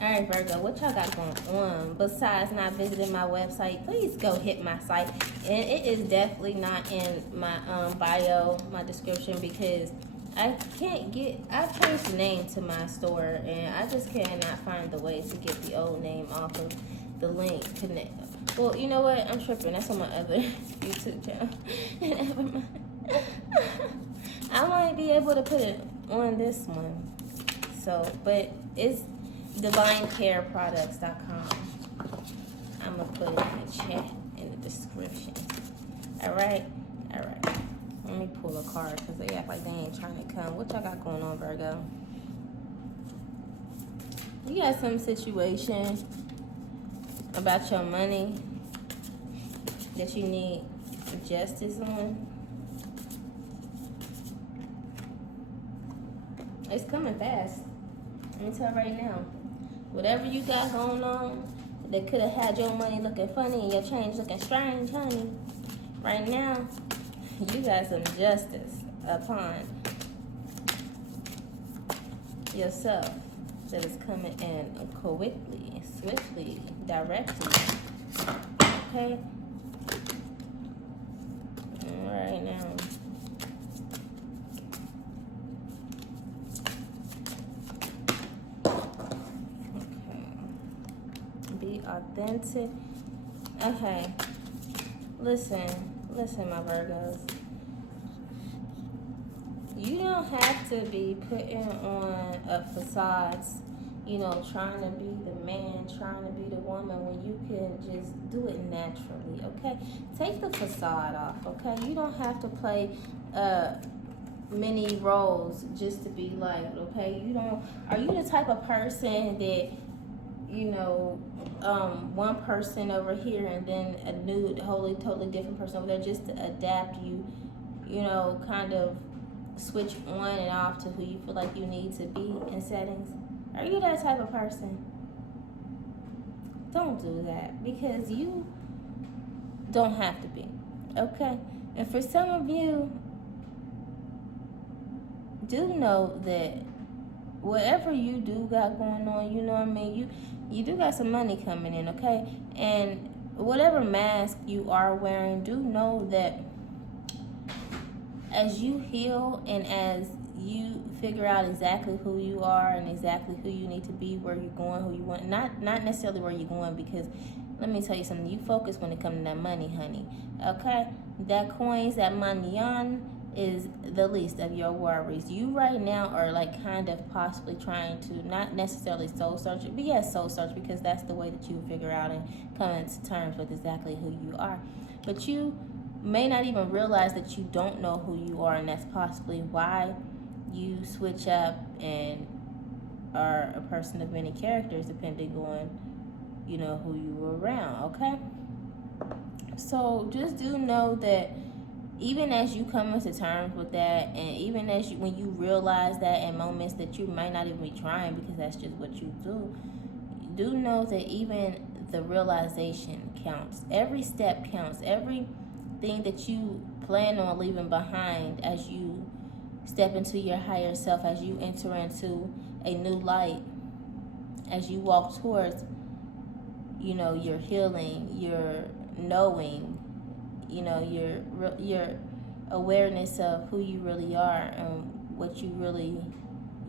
Alright, Virgo, what y'all got going on? Besides not visiting my website, please go hit my site. And it is definitely not in my bio, my description, because I changed the name to my store, and I just cannot find the way to get the old name off of the link. Connect. Well, you know what? I'm tripping. That's on my other YouTube channel. Never mind. I might be able to put it on this one. So, but it's divinecareproducts.com. I'm going to put it in the chat, in the description. Alright? Alright. Let me pull a card because they act like they ain't trying to come. What y'all got going on, Virgo? You got some situation about your money that you need justice on. It's coming fast. Let me tell you right now. Whatever you got going on that could have had your money looking funny and your change looking strange, honey, right now, you got some justice upon yourself that is coming in quickly, swiftly, directly. Okay? Right now. Be authentic. Okay. Listen, my Virgos. You don't have to be putting on a facade, you know, trying to be the man, trying to be the woman, when you can just do it naturally, okay? Take the facade off, okay? You don't have to play many roles just to be liked, okay? You don't. Are you the type of person that, you know, one person over here and then a new, totally different person over there, just to adapt you, you know, kind of switch on and off to who you feel like you need to be in settings? Are you that type of person? Don't do that, because you don't have to be, okay? And for some of you, do know that whatever you do got going on, you know what I mean? You do got some money coming in, okay? And whatever mask you are wearing, do know that as you heal and as you figure out exactly who you are and exactly who you need to be, where you're going, who you want, not necessarily where you're going, because let me tell you something, you focus when it comes to that money, honey, okay? That coins, that money on is the least of your worries. You right now are like kind of possibly trying to, not necessarily soul search, but yes, soul search, because that's the way that you figure out and come into terms with exactly who you are. But you may not even realize that you don't know who you are, and that's possibly why you switch up and are a person of many characters depending on, you know, who you were around, okay? So just do know that even as you come into terms with that, and even as you, when you realize that in moments that you might not even be trying, because that's just what you do know that even the realization counts. Every step counts. Everything that you plan on leaving behind as you step into your higher self, as you enter into a new light, as you walk towards, you know, your healing, your knowing, you know, your awareness of who you really are and what you really,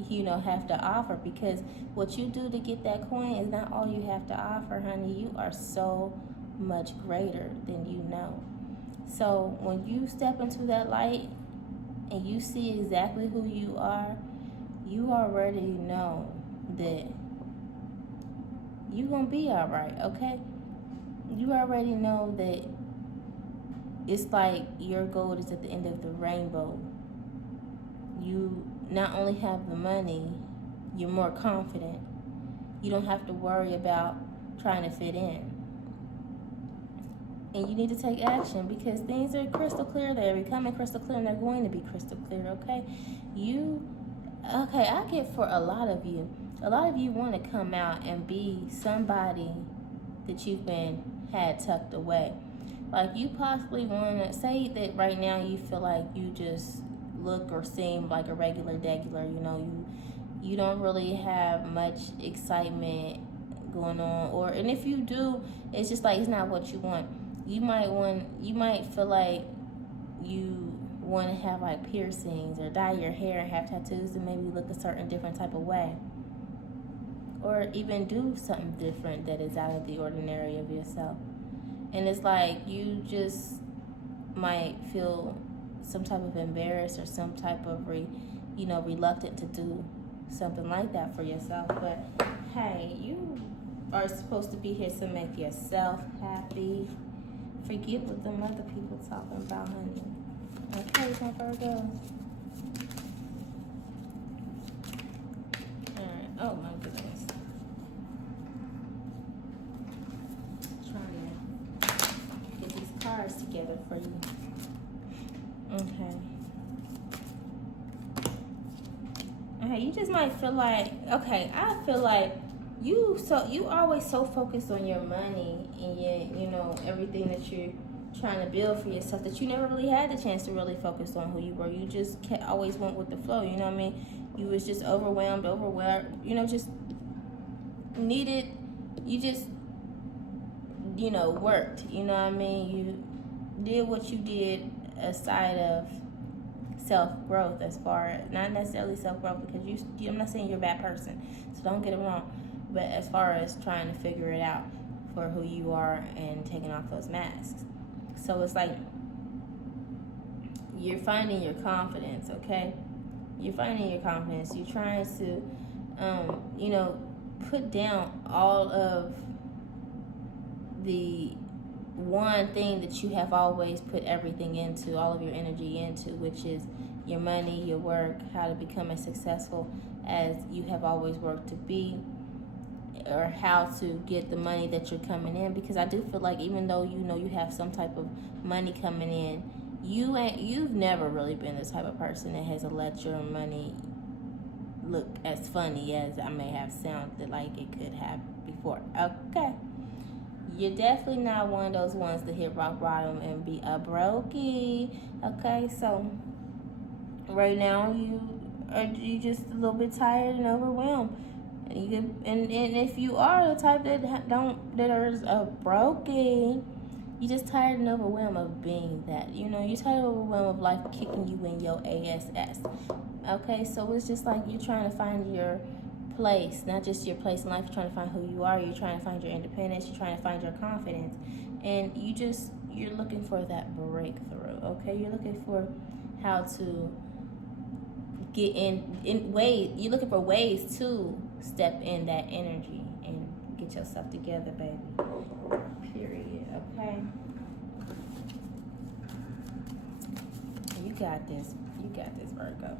you know, have to offer. Because what you do to get that coin is not all you have to offer, honey. You are so much greater than you know. So when you step into that light and you see exactly who you already know that you're going to be all right, okay? You already know that it's like your gold is at the end of the rainbow. You not only have the money, you're more confident. You don't have to worry about trying to fit in. And you need to take action, because things are crystal clear. They're becoming crystal clear, and they're going to be crystal clear, okay? I get for a lot of you want to come out and be somebody that you've had tucked away. Like, you possibly want to say that right now you feel like you just look or seem like a regular, you know, you don't really have much excitement going on, and if you do, it's just like it's not what you want. You might feel like you want to have like piercings or dye your hair and have tattoos and maybe look a certain different type of way, or even do something different that is out of the ordinary of yourself. And it's like you just might feel some type of embarrassed or some type of reluctant to do something like that for yourself. But hey, you are supposed to be here to make yourself happy. Forget what them other people talking about, honey. Okay, my Virgo. Alright. Oh my goodness. Cards together for you. Okay. Okay, you just might feel like, okay, I feel like you always so focused on your money and everything that you're trying to build for yourself that you never really had the chance to really focus on who you were. You just always went with the flow, you know what I mean? You was just overwhelmed, just needed, you just, worked, you know what I mean? You did what you did aside of self-growth, as far as, not necessarily self-growth, because I'm not saying you're a bad person, so don't get it wrong, but as far as trying to figure it out for who you are and taking off those masks. So it's like you're finding your confidence, okay? You're finding your confidence. You're trying to, put down all of the one thing that you have always put everything into, all of your energy into, which is your money, your work, how to become as successful as you have always worked to be, or how to get the money that you're coming in. Because I do feel like even though you have some type of money coming in, you've never really been the type of person that has let your money look as funny as I may have sounded like it could have before. Okay. You're definitely not one of those ones to hit rock bottom and be a brokey. Okay, so right now you just a little bit tired and overwhelmed. And if you are the type that is a brokey, you're just tired and overwhelmed of being that. You're tired and overwhelmed of life kicking you in your ass. Okay, so it's just like you're trying to find your place, not just your place in life. You're trying to find who you are. You're trying to find your independence. You're trying to find your confidence, and you're looking for that breakthrough. Okay, you're looking for how to get in ways. You're looking for ways to step in that energy and get yourself together, baby. Period. Okay. You got this. You got this, Virgo.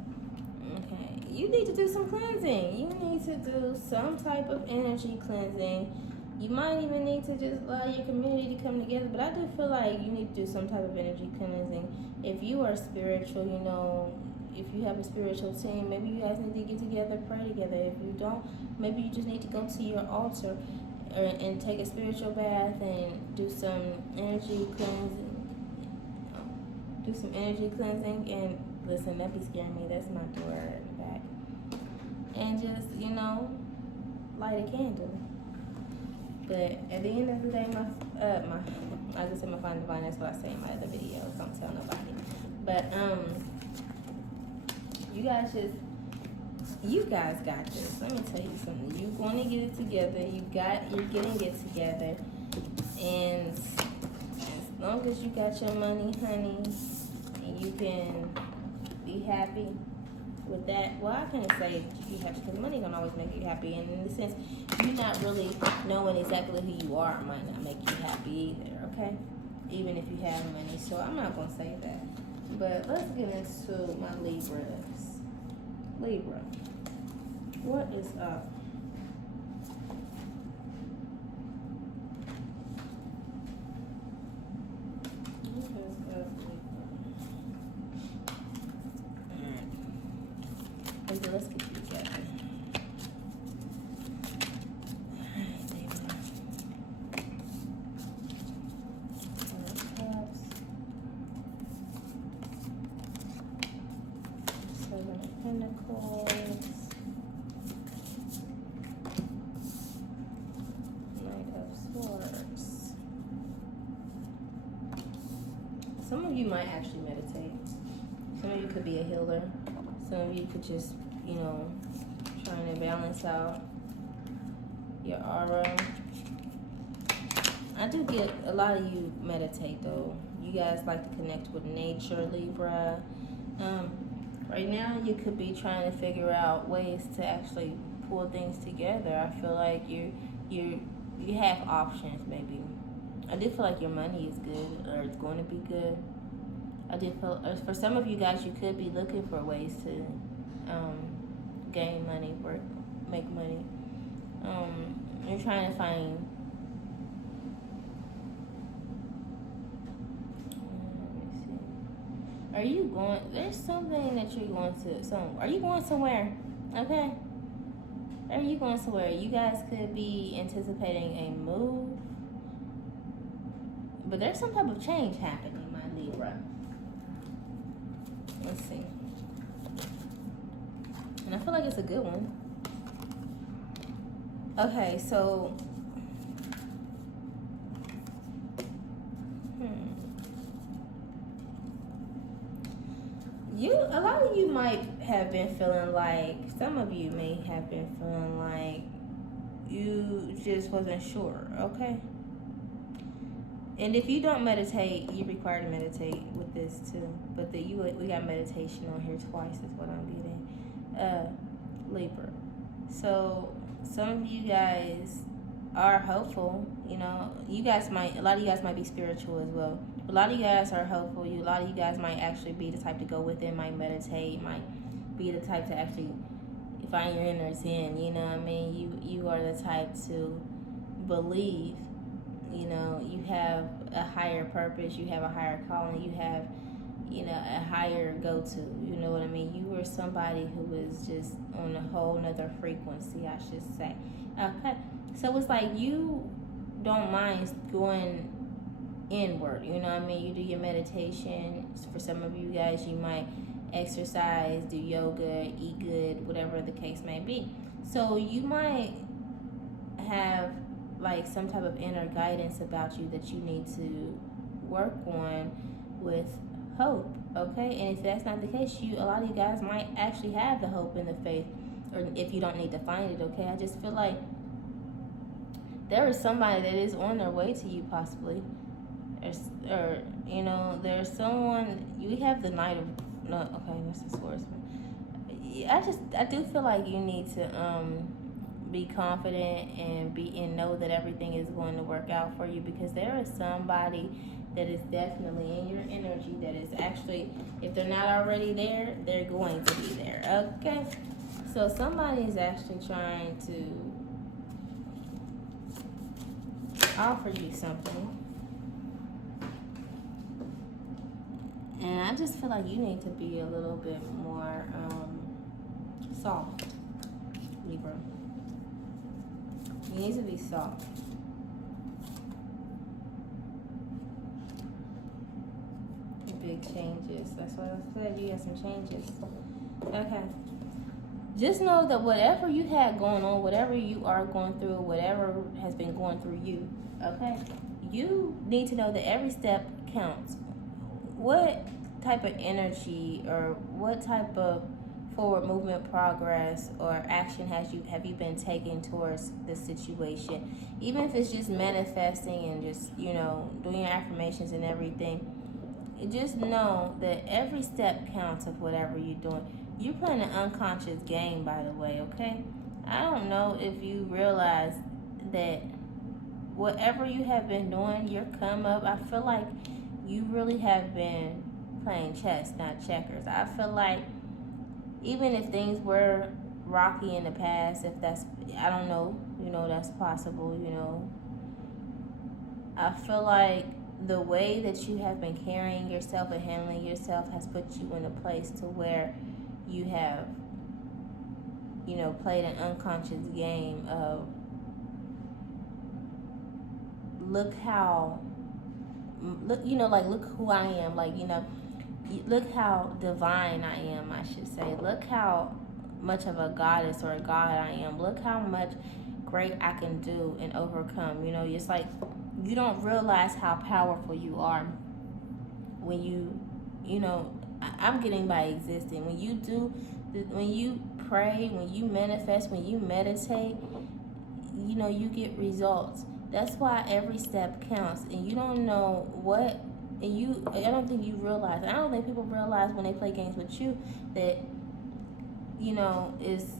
Okay, you need to do some cleansing. You need to do some type of energy cleansing. You might even need to just allow your community to come together. But I do feel like you need to do some type of energy cleansing. If you are spiritual, if you have a spiritual team, maybe you guys need to get together, pray together. If you don't, maybe you just need to go to your altar and take a spiritual bath and do some energy cleansing. And listen, that be scaring me. That's my door in the back. And just, light a candle. But at the end of the day, I just said my fine divine, that's what I say in my other videos. Don't tell nobody. But, you guys got this. Let me tell you something. You're going to get it together. You're getting it together. And as long as you got your money, honey, and you can be happy with that. Well, I can't say be happy because money don't always make you happy. And in the sense, you not really knowing exactly who you are might not make you happy either, okay? Even if you have money. So I'm not going to say that. But let's get into my Libras. Libra, what is up? Okay, let's get you together. Seven of Pentacles. Knight of Swords. Some of you might actually meditate. Some of you could be a healer. Some of you could just, trying to balance out your aura. I do get a lot of you meditate though. You guys like to connect with nature, Libra. Right now you could be trying to figure out ways to actually pull things together. I feel like you have options maybe. I do feel like your money is good or it's going to be good. I do feel for some of you guys you could be looking for ways to gain money, make money. You're trying to find. Let me see. Are you going? There's something that you're going to. Are you going somewhere? Okay? Or you going somewhere. You guys could be anticipating a move. But there's some type of change happening, my Libra. Let's see. And I feel like it's a good one. Okay, so a lot of you might have been feeling like, some of you may have been feeling like you just wasn't sure, okay? And if you don't meditate, you're required to meditate with this too. But we got meditation on here twice is what I'm getting. Libra. So some of you guys are hopeful, you know. A lot of you guys might be spiritual as well. A lot of you guys are hopeful. A lot of you guys might actually be the type to go within, might meditate, might be the type to actually find your inner zen, you know what I mean? You are the type to believe, you know, you have a higher purpose, you have a higher calling, you have, you know, a higher go-to, you know what I mean? You were somebody who was just on a whole nother frequency, I should say. Okay, so it's like you don't mind going inward, you know what I mean? You do your meditation. For some of you guys, you might exercise, do yoga, eat good, whatever the case may be. So you might have like some type of inner guidance about you that you need to work on with hope, okay? And if that's not the case, a lot of you guys might actually have the hope and the faith, or if you don't need to find it, okay? I just feel like there is somebody that is on their way to you, possibly. Or you know, there's someone. You have the Knight of that's the Swordsman. I do feel like you need to be confident and know that everything is going to work out for you, because there is somebody that is definitely in your energy that is actually, if they're not already there, they're going to be there. Okay, so somebody is actually trying to offer you something. And I just feel like you need to be a little bit more soft, Libra. You need to be soft. Big changes. That's what I said. You got some changes. Okay. Just know that whatever you had going on, whatever you are going through, whatever has been going through you, okay, you need to know that every step counts. What type of energy or what type of forward movement, progress, or action have you been taking towards this situation? Even if it's just manifesting and just, you know, doing your affirmations and everything, just know that every step counts of whatever you're doing. You're playing an unconscious game, by the way, okay? I don't know if you realize that whatever you have been doing, your come up, I feel like you really have been playing chess, not checkers. I feel like even if things were rocky in the past, if that's, I don't know, you know, that's possible, you know. I feel like the way that you have been carrying yourself and handling yourself has put you in a place to where you have, you know, played an unconscious game of, look who I am, like, you know, look how divine I am, I should say. Look how much of a goddess or a god I am. Look how much great I can do and overcome. You know, it's like you don't realize how powerful you are when you know, I'm getting by existing. When you pray, when you manifest, when you meditate, you know, you get results. That's why every step counts, and you don't know what, and I don't think you realize, I don't think people realize when they play games with you that, you know, it's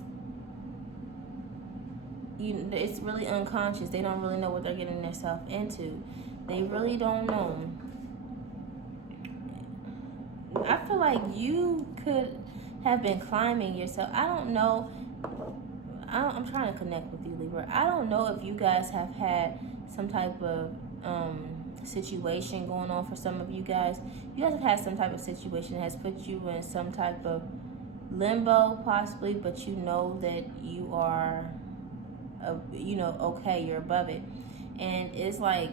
really unconscious. They don't really know what they're getting themselves into. They really don't know. I feel like you could have been climbing yourself. I don't know. I'm trying to connect with you, Libra. I don't know if you guys have had some type of situation going on for some of you guys. You guys have had some type of situation that has put you in some type of limbo possibly, but you know that you are, okay, you're above it. And it's like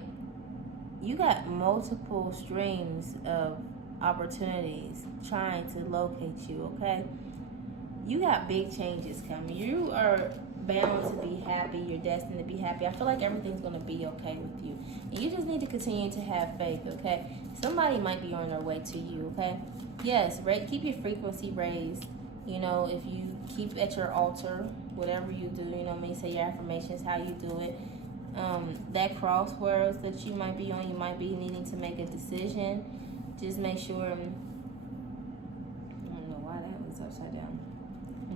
you got multiple streams of opportunities trying to locate you, okay? You got big changes coming. You are bound to be happy. You're destined to be happy. I feel like everything's going to be okay with you. And you just need to continue to have faith, okay? Somebody might be on their way to you, okay? Yes, keep your frequency raised. If you keep at your altar, whatever you do, say your affirmations, how you do it. That crossroads that you might be on, you might be needing to make a decision. Just make sure, I don't know why that was upside down.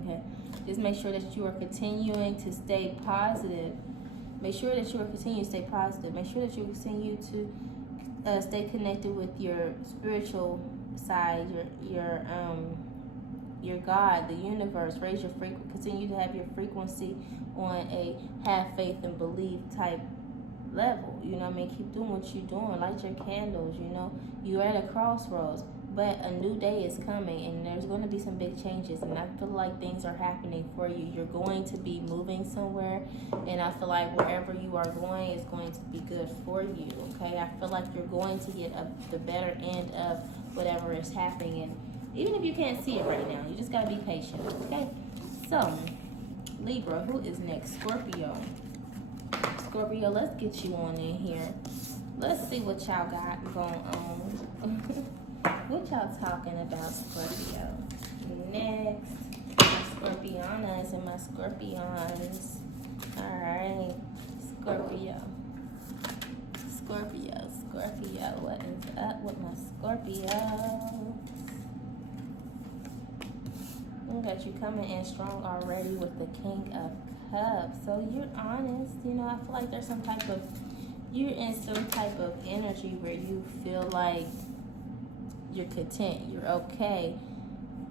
Okay, just make sure that you are continuing to stay positive. Make sure that you are continuing to stay positive. Make sure that you continue to stay connected with your spiritual side, your God, the universe. Raise your continue to have your frequency on a have faith and believe type level. Keep doing what you're doing. Light your candles. You're at a crossroads, but a new day is coming, and there's going to be some big changes, and I feel like things are happening for you. You're going to be moving somewhere, and I feel like wherever you are going is going to be good for you, okay? I feel like you're going to get the better end of whatever is happening, and even if you can't see it right now, you just got to be patient, okay? So, Libra, who is next? Scorpio. Scorpio, let's get you on in here. Let's see what y'all got going on. What y'all talking about, Scorpio? Next, my Scorpionas and my Scorpions. Alright, Scorpio. Scorpio. What is up with my Scorpios? Look at you coming in strong already with the King of Cups. So you're honest. I feel like there's you're in some type of energy where you feel like you're content, you're okay,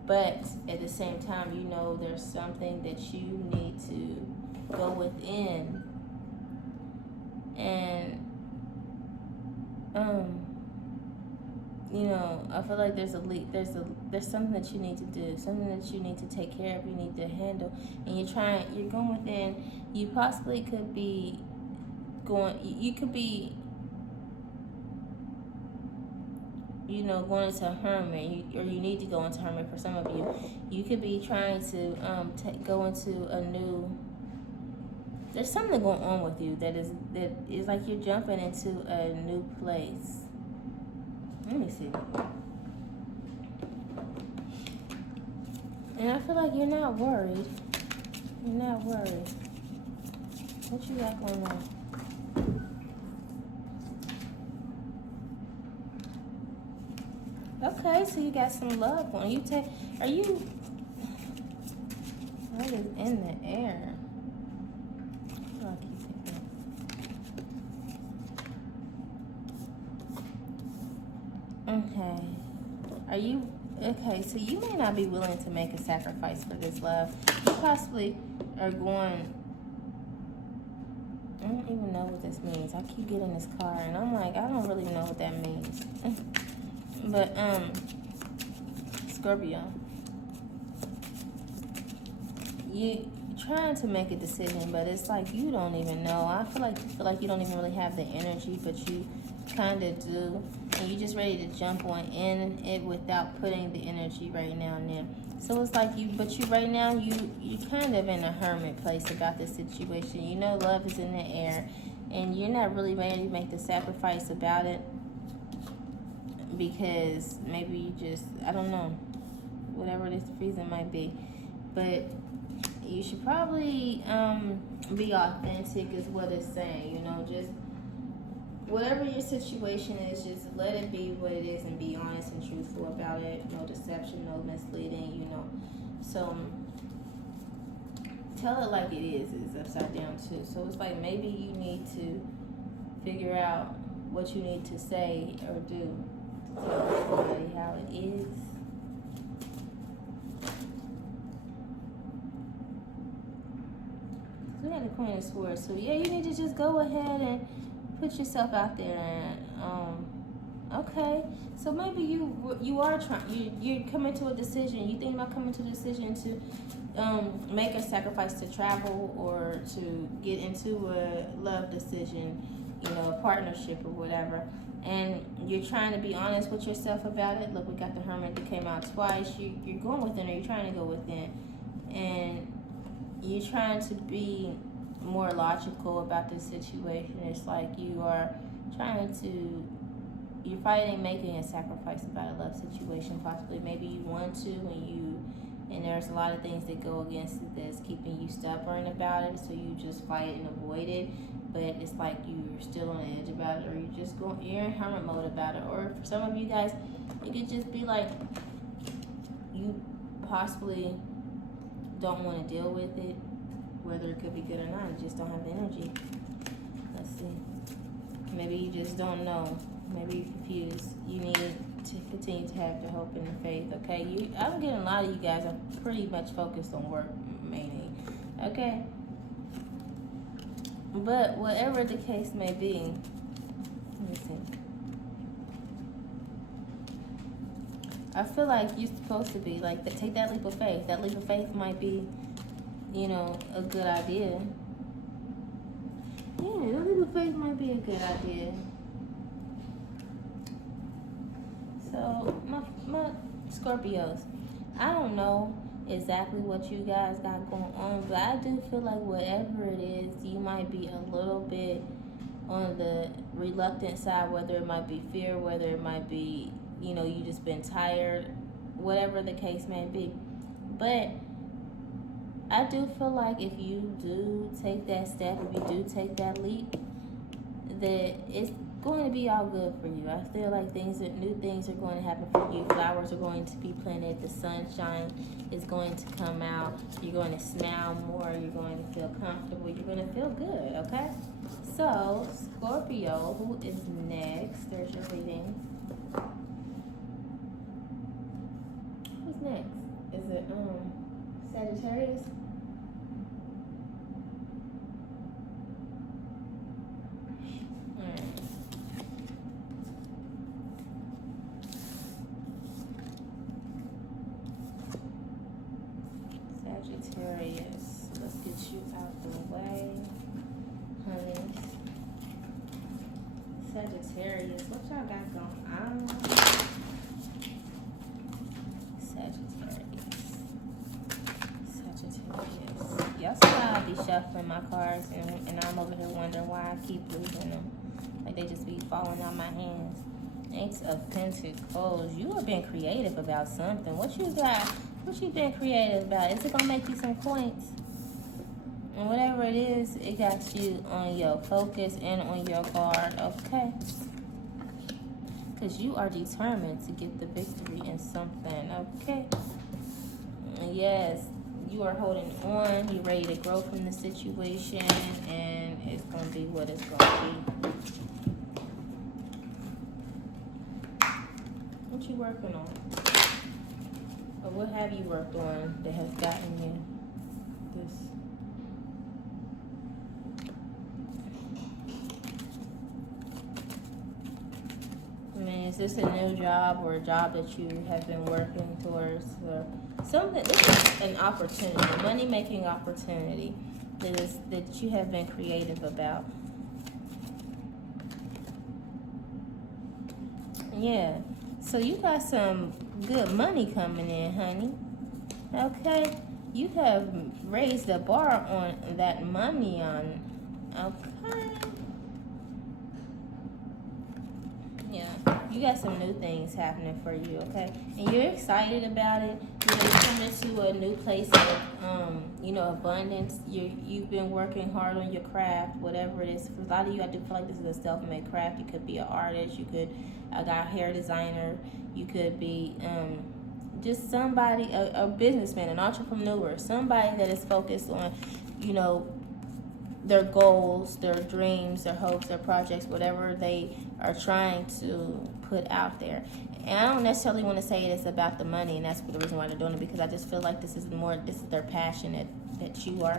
but at the same time, there's something that you need to go within, and I feel like there's something that you need to do, something that you need to take care of, you need to handle, and you're going within. You possibly could be you could be going into a hermit, or you need to go into hermit for some of you. You could be trying to go into a new. There's something going on with you that is like you're jumping into a new place. Let me see. And I feel like you're not worried. You're not worried. What you got going on? Okay, so you got some love on you. What is in the air? I'll keep it. Okay. Okay, so you may not be willing to make a sacrifice for this love. You possibly are going, I don't even know what this means. I keep getting this card, and I'm like, I don't really know what that means. But, Scorpio, you trying to make a decision, but it's like you don't even know. I feel like you don't even really have the energy, but you kind of do, and you're just ready to jump on in it without putting the energy right now and then. So it's like you right now, you kind of in a hermit place about this situation. Love is in the air, and you're not really ready to make the sacrifice about it, because maybe you just, I don't know, whatever this reason might be. But you should probably be authentic is what it's saying, just whatever your situation is, just let it be what it is and be honest and truthful about it. No deception, no misleading, So tell it like it is upside down too. So it's like maybe you need to figure out what you need to say or do. Tell everybody how it is. We got the Queen of Swords, so yeah, you need to just go ahead and put yourself out there and Okay, so maybe you are trying, you're coming to a decision. You think about coming to a decision to make a sacrifice to travel or to get into a love decision, you know, a partnership or whatever. And you're trying to be honest with yourself about it. Look, we got the Hermit that came out twice. You're going within, or you're trying to go within, and you're trying to be more logical about this situation. It's like you are trying to, you're fighting, making a sacrifice about a love situation. Possibly, maybe you want to, and there's a lot of things that go against this, keeping you stubborn about it. So you just fight and avoid it. But it's like you're still on the edge about it, or you're in hermit mode about it. Or for some of you guys, it could just be like you possibly don't want to deal with it, whether it could be good or not. You just don't have the energy. Let's see. Maybe you just don't know. Maybe you're confused. You need to continue to have the hope and the faith, okay? I'm getting a lot of you guys are pretty much focused on work, mainly, okay? But whatever the case may be, let me see. I feel like you're supposed to be, like, take that leap of faith. That leap of faith might be, you know, a good idea. Yeah, that leap of faith might be a good idea. So, my Scorpios, I don't know exactly what you guys got going on, but I do feel like whatever it is, you might be a little bit on the reluctant side, whether it might be fear, whether it might be, you know, you just been tired, whatever the case may be. But I do feel like if you do take that step, if you do take that leap, that it's going to be all good for you. I feel like new things are going to happen for you. Flowers are going to be planted. The sunshine is going to come out. You're going to smile more. You're going to feel comfortable. You're going to feel good, okay? So, Scorpio, who is next? There's your reading. Who's next? Is it Sagittarius? Sagittarius, let's get you out the way, honey. Sagittarius, what y'all got going on? Sagittarius. Y'all see how I be shuffling my cards and I'm over here wondering why I keep losing them. Like they just be falling out my hands. Ace of Pentacles. You have been creative about something. What you got? What you been creative about? Is it gonna make you some points? And whatever it is, it got you on your focus and on your guard, okay? Because you are determined to get the victory in something, okay? Yes, you are holding on. You're ready to grow from the situation, and it's gonna be what it's gonna be. What you working on? Or what have you worked on that has gotten you this? I mean, is this a new job or a job that you have been working towards, or something? This is an opportunity, money-making opportunity that you have been creative about. Yeah. So you got some good money coming in, honey. Okay? You have raised the bar on that money on. Okay? Yeah. You got some new things happening for you, okay? And you're excited about it. You know, you're coming to a new place of, abundance. You've been working hard on your craft, whatever it is. For a lot of you, I do feel like this is a self-made craft. You could be an artist. You could, a hair designer. You could be just somebody, a businessman, an entrepreneur, somebody that is focused on, their goals, their dreams, their hopes, their projects, whatever they are trying to put out there. And I don't necessarily want to say it's about the money, and that's the reason why they're doing it, because I just feel like this is their passion that you are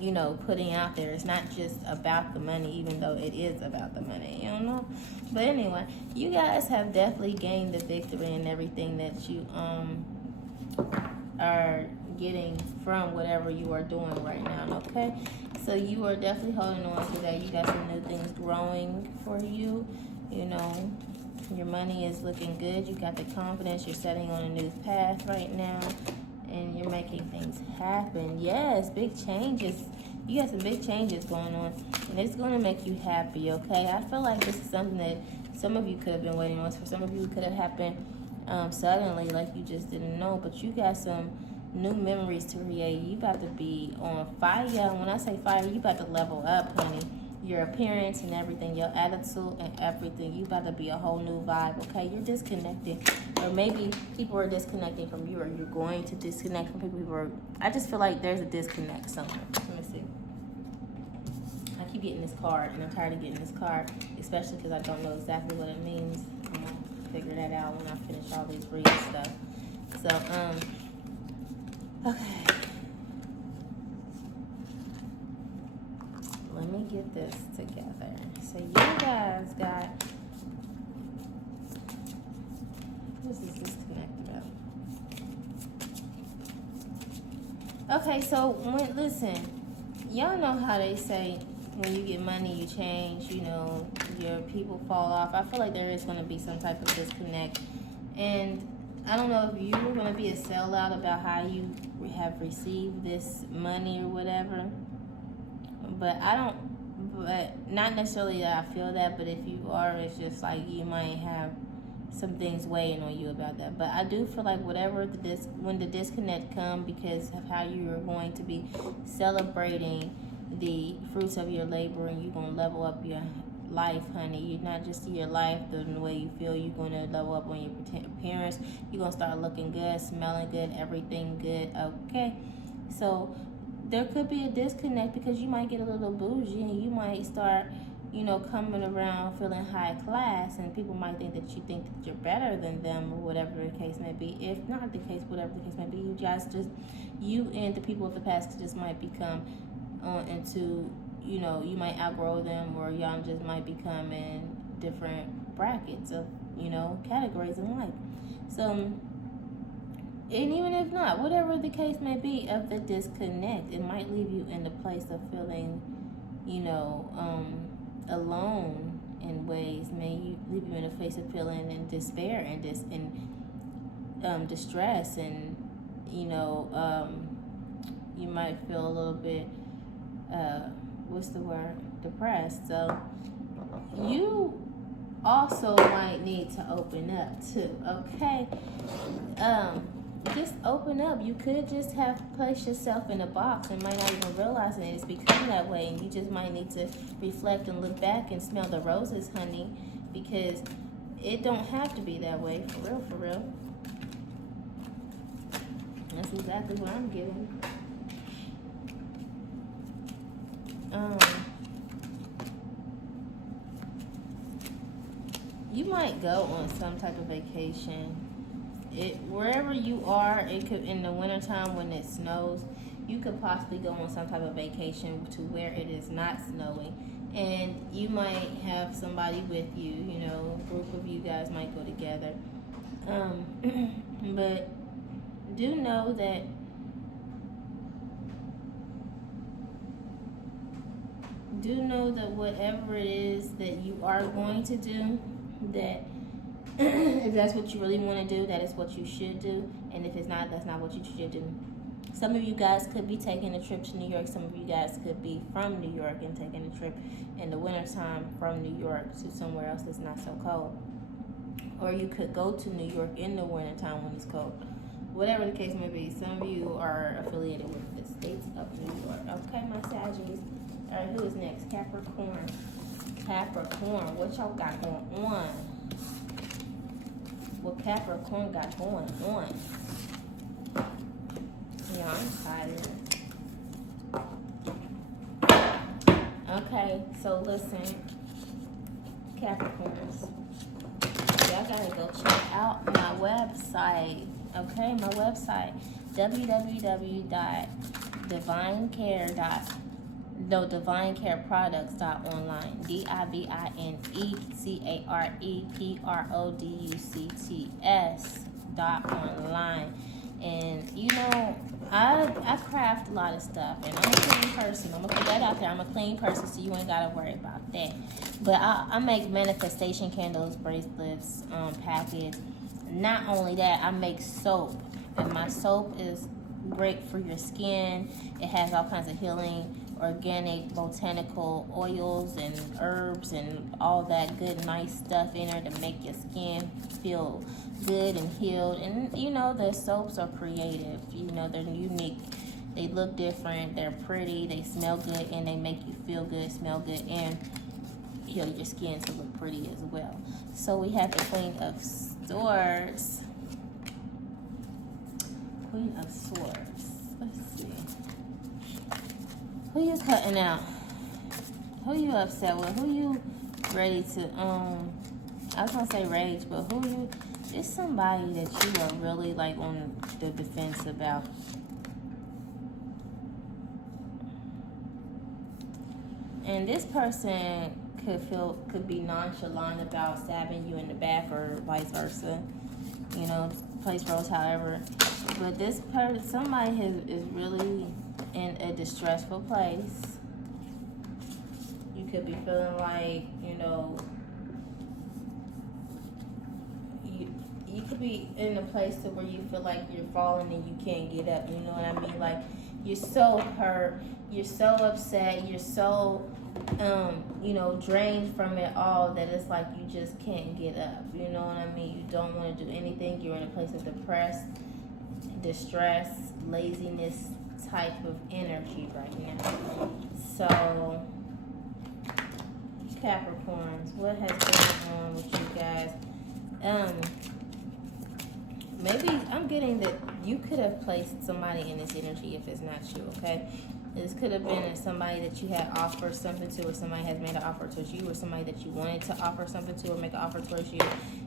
you know, putting out there. It's not just about the money, even though it is about the money, you know. But anyway, you guys have definitely gained the victory in everything that you are getting from whatever you are doing right now, okay? So you are definitely holding on to that. You got some new things growing for you, you know. Your money is looking good. You got the confidence. You're setting on a new path right now. And you're making things happen. Yes, big changes. You got some big changes going on. And it's going to make you happy, okay? I feel like this is something that some of you could have been waiting on. For some of you, it could have happened suddenly, like you just didn't know. But you got some new memories to create. You about to be on fire. When I say fire, you about to level up, honey. Your appearance and everything, your attitude and everything. You about to be a whole new vibe, okay? You're disconnected. Or maybe people are disconnecting from you, or you're going to disconnect from people who are... I just feel like there's a disconnect somewhere. Let me see. I keep getting this card, and I'm tired of getting this card, especially because I don't know exactly what it means. I'm going to figure that out when I finish all these reading stuff. So, okay. Let me get this together. So you guys got... This is disconnected up. Okay, so listen, y'all know how they say when you get money, you change, you know, your people fall off. I feel like there is going to be some type of disconnect. And I don't know if you're going to be a sellout about how you have received this money or whatever. But not necessarily that I feel that, but if you are, it's just like you might have some things weighing on you about that. But I do feel like when the disconnect comes, because of how you are going to be celebrating the fruits of your labor, and you're going to level up your life, honey. You're not just your life, the way you feel. You're going to level up on your appearance. You're going to start looking good, smelling good, everything good, okay? So there could be a disconnect because you might get a little bougie, and you might start, you know, coming around feeling high class, and people might think that you're better than them, or whatever the case may be. If not the case, whatever the case may be, you and the people of the past just might become into, you know, you might outgrow them, or y'all just might become in different brackets of, you know, categories in life. So, and even if not, whatever the case may be of the disconnect, it might leave you in the place of feeling, you know, alone in ways. May leave you in a place of feeling in despair and distress, and, you know, you might feel a little bit, depressed. So you also might need to open up too, okay? Just open up. You could just have placed yourself in a box and might not even realize it. It's become that way, and you just might need to reflect and look back and smell the roses, honey, because it don't have to be that way. For real. That's exactly what I'm getting. You might go on some type of vacation. Wherever you are, it could, in the wintertime when it snows, you could possibly go on some type of vacation to where it is not snowing. And you might have somebody with you, you know, a group of you guys might go together. But do know that whatever it is that you are going to do, that if that's what you really want to do, that is what you should do. And if it's not, that's not what you should do. Some of you guys could be taking a trip to New York. Some of you guys could be from New York and taking a trip in the wintertime from New York to somewhere else that's not so cold. Or you could go to New York in the wintertime when it's cold. Whatever the case may be, some of you are affiliated with the states of New York. Okay, my Sagittarius. All right, who is next? Capricorn. What y'all got going on? What Capricorn got going on? Yeah, I'm tired. Okay, so listen, Capricorns, y'all gotta go check out my website. Okay, my website, www.divinecare.com. No, divinecareproducts.online. DIVINECAREPRODUCTS.online. And you know, I craft a lot of stuff, and I'm a clean person. I'm gonna put that out there. I'm a clean person, so you ain't gotta worry about that. But I make manifestation candles, bracelets, packets. Not only that, I make soap, and my soap is great for your skin. It has all kinds of healing, organic, botanical oils and herbs and all that good, nice stuff in there to make your skin feel good and healed. And you know, the soaps are creative. You know, they're unique. They look different. They're pretty. They smell good, and they make you feel good, smell good, and heal your skin to look pretty as well. So we have the Queen of Swords. Queen of Swords. Let's see. Who you cutting out? Who you upset with? Who you ready to I was gonna say rage, but who you? It's somebody that you are really like on the defense about. And this person could be nonchalant about stabbing you in the back or vice versa. You know, place roles, however. But this person, somebody is really in a distressful place. You could be feeling like, you know, you could be in a place to where you feel like you're falling and you can't get up. You know what I mean? Like, you're so hurt, you're so upset, you're so you know, drained from it all that it's like you just can't get up. You know what I mean? You don't want to do anything. You're in a place of depressed, distress, laziness type of energy right now. So, Capricorns, what has been on with you guys? Maybe I'm getting that you could have placed somebody in this energy if it's not you, okay? This could have been somebody that you had offered something to, or somebody has made an offer towards you, or somebody that you wanted to offer something to or make an offer towards you.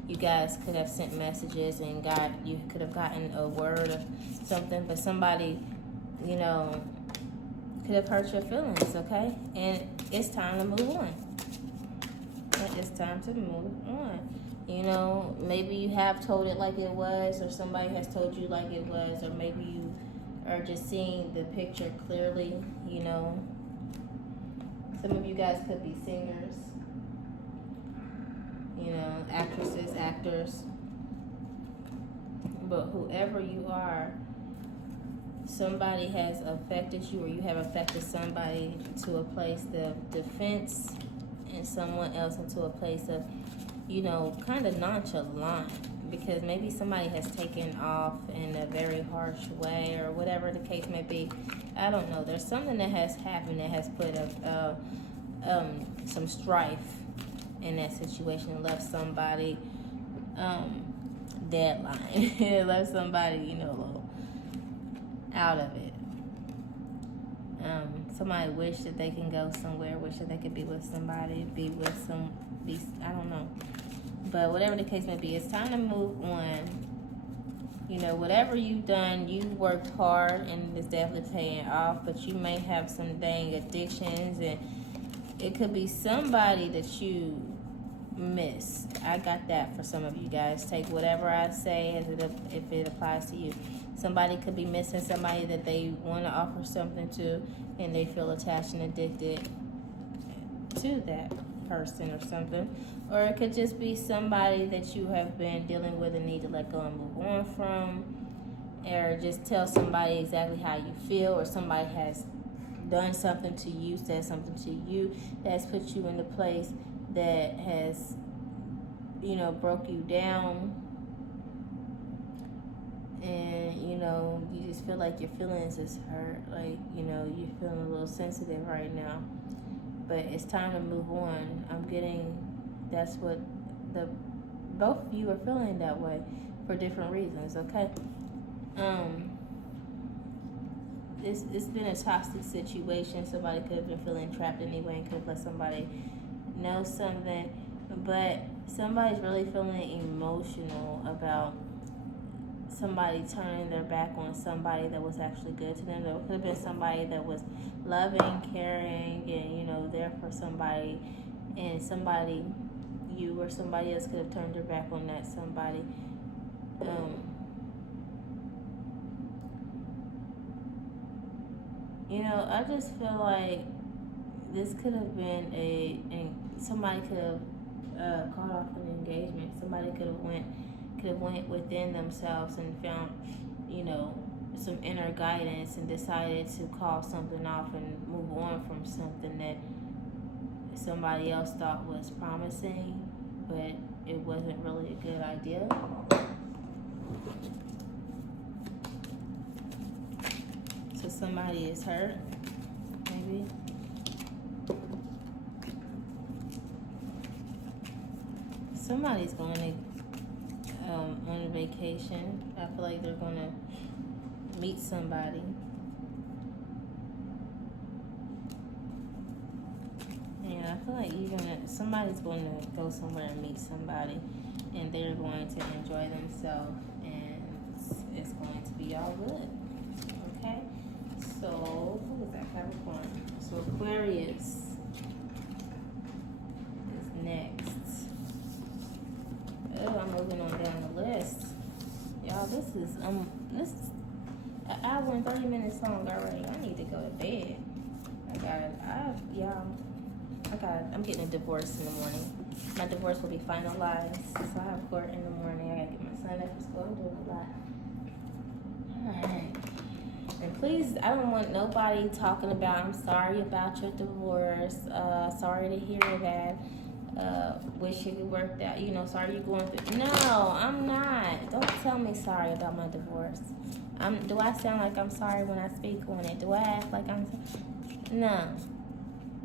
You guys could have sent messages and you could have gotten a word of something, but somebody, you know, could have hurt your feelings, okay? And it's time to move on. It's time to move on. You know, maybe you have told it like it was, or somebody has told you like it was, or maybe you are just seeing the picture clearly, you know. Some of you guys could be singers, you know, actresses, actors. But whoever you are, somebody has affected you, or you have affected somebody to a place of defense, and someone else into a place of, you know, kind of nonchalant, because maybe somebody has taken off in a very harsh way, or whatever the case may be. I don't know. There's something that has happened that has put some strife in that situation and left somebody deadline. It left somebody, you know, a little out of it. Somebody wish that they can go somewhere, wish that they could be with somebody, I don't know. But whatever the case may be, it's time to move on. You know, whatever you've done, you worked hard, and it's definitely paying off, but you may have some dang addictions, and it could be somebody that you missed. I got that for some of you guys. Take whatever I say as if it applies to you. Somebody could be missing somebody that they want to offer something to, and they feel attached and addicted to that person or something. Or it could just be somebody that you have been dealing with and need to let go and move on from. Or just tell somebody exactly how you feel, or somebody has done something to you, said something to you that's put you in a place that has, you know, broke you down. And, you know, you just feel like your feelings is hurt. Like, you know, you're feeling a little sensitive right now. But it's time to move on. I'm getting, that's what both of you are feeling that way for different reasons, okay? It's been a toxic situation. Somebody could have been feeling trapped anyway and could have let somebody know something. But somebody's really feeling emotional about somebody turning their back on somebody that was actually good to them. There could have been somebody that was loving, caring, and, you know, there for somebody, and somebody, you or somebody else could have turned their back on that somebody. You know, I just feel like this could have been somebody could have called off an engagement. Somebody could have went within themselves and found, you know, some inner guidance and decided to call something off and move on from something that somebody else thought was promising, but it wasn't really a good idea. So somebody is hurt, maybe. Somebody's going on a vacation. I feel like they're going to meet somebody. Yeah, I feel like somebody's going to go somewhere and meet somebody, and they're going to enjoy themselves, and it's going to be all good. Okay? So, who is that? Capricorn. So, Aquarius is next. Oh, I'm moving on down the list. Y'all, this is an hour and 30 minutes long already. I need to go to bed. I'm getting a divorce in the morning. My divorce will be finalized. So I have court in the morning. I gotta get my son up for school. I'm doing a lot. Alright. And please, I don't want nobody talking about, I'm sorry about your divorce. Sorry to hear that. Wish it worked out. You know, sorry you're going through. No, I'm not. Don't tell me sorry about my divorce. Do I sound like I'm sorry when I speak on it? Do I act like I'm... No.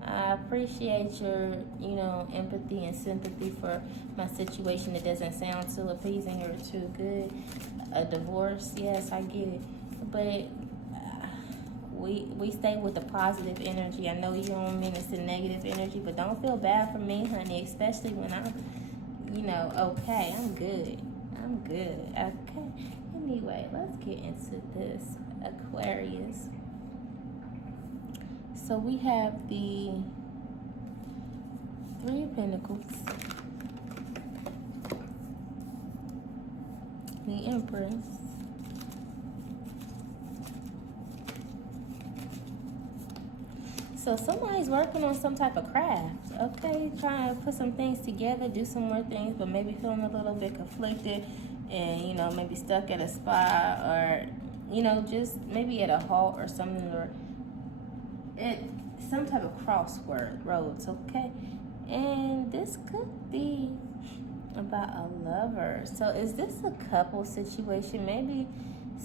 I appreciate your, you know, empathy and sympathy for my situation. It doesn't sound too appeasing or too good. A divorce, yes, I get it. But we stay with the positive energy. I know you don't mean it's the negative energy, but don't feel bad for me, honey, especially when I'm, you know, okay, I'm good. Okay. Anyway, let's get into this. Aquarius. So we have the Three of Pentacles, the Empress, so somebody's working on some type of craft, okay? Trying to put some things together, do some more things, but maybe feeling a little bit conflicted and, you know, maybe stuck at a spot or, you know, just maybe at a halt or something, or some type of crossroads, okay? And this could be about a lover. So is this a couple situation? Maybe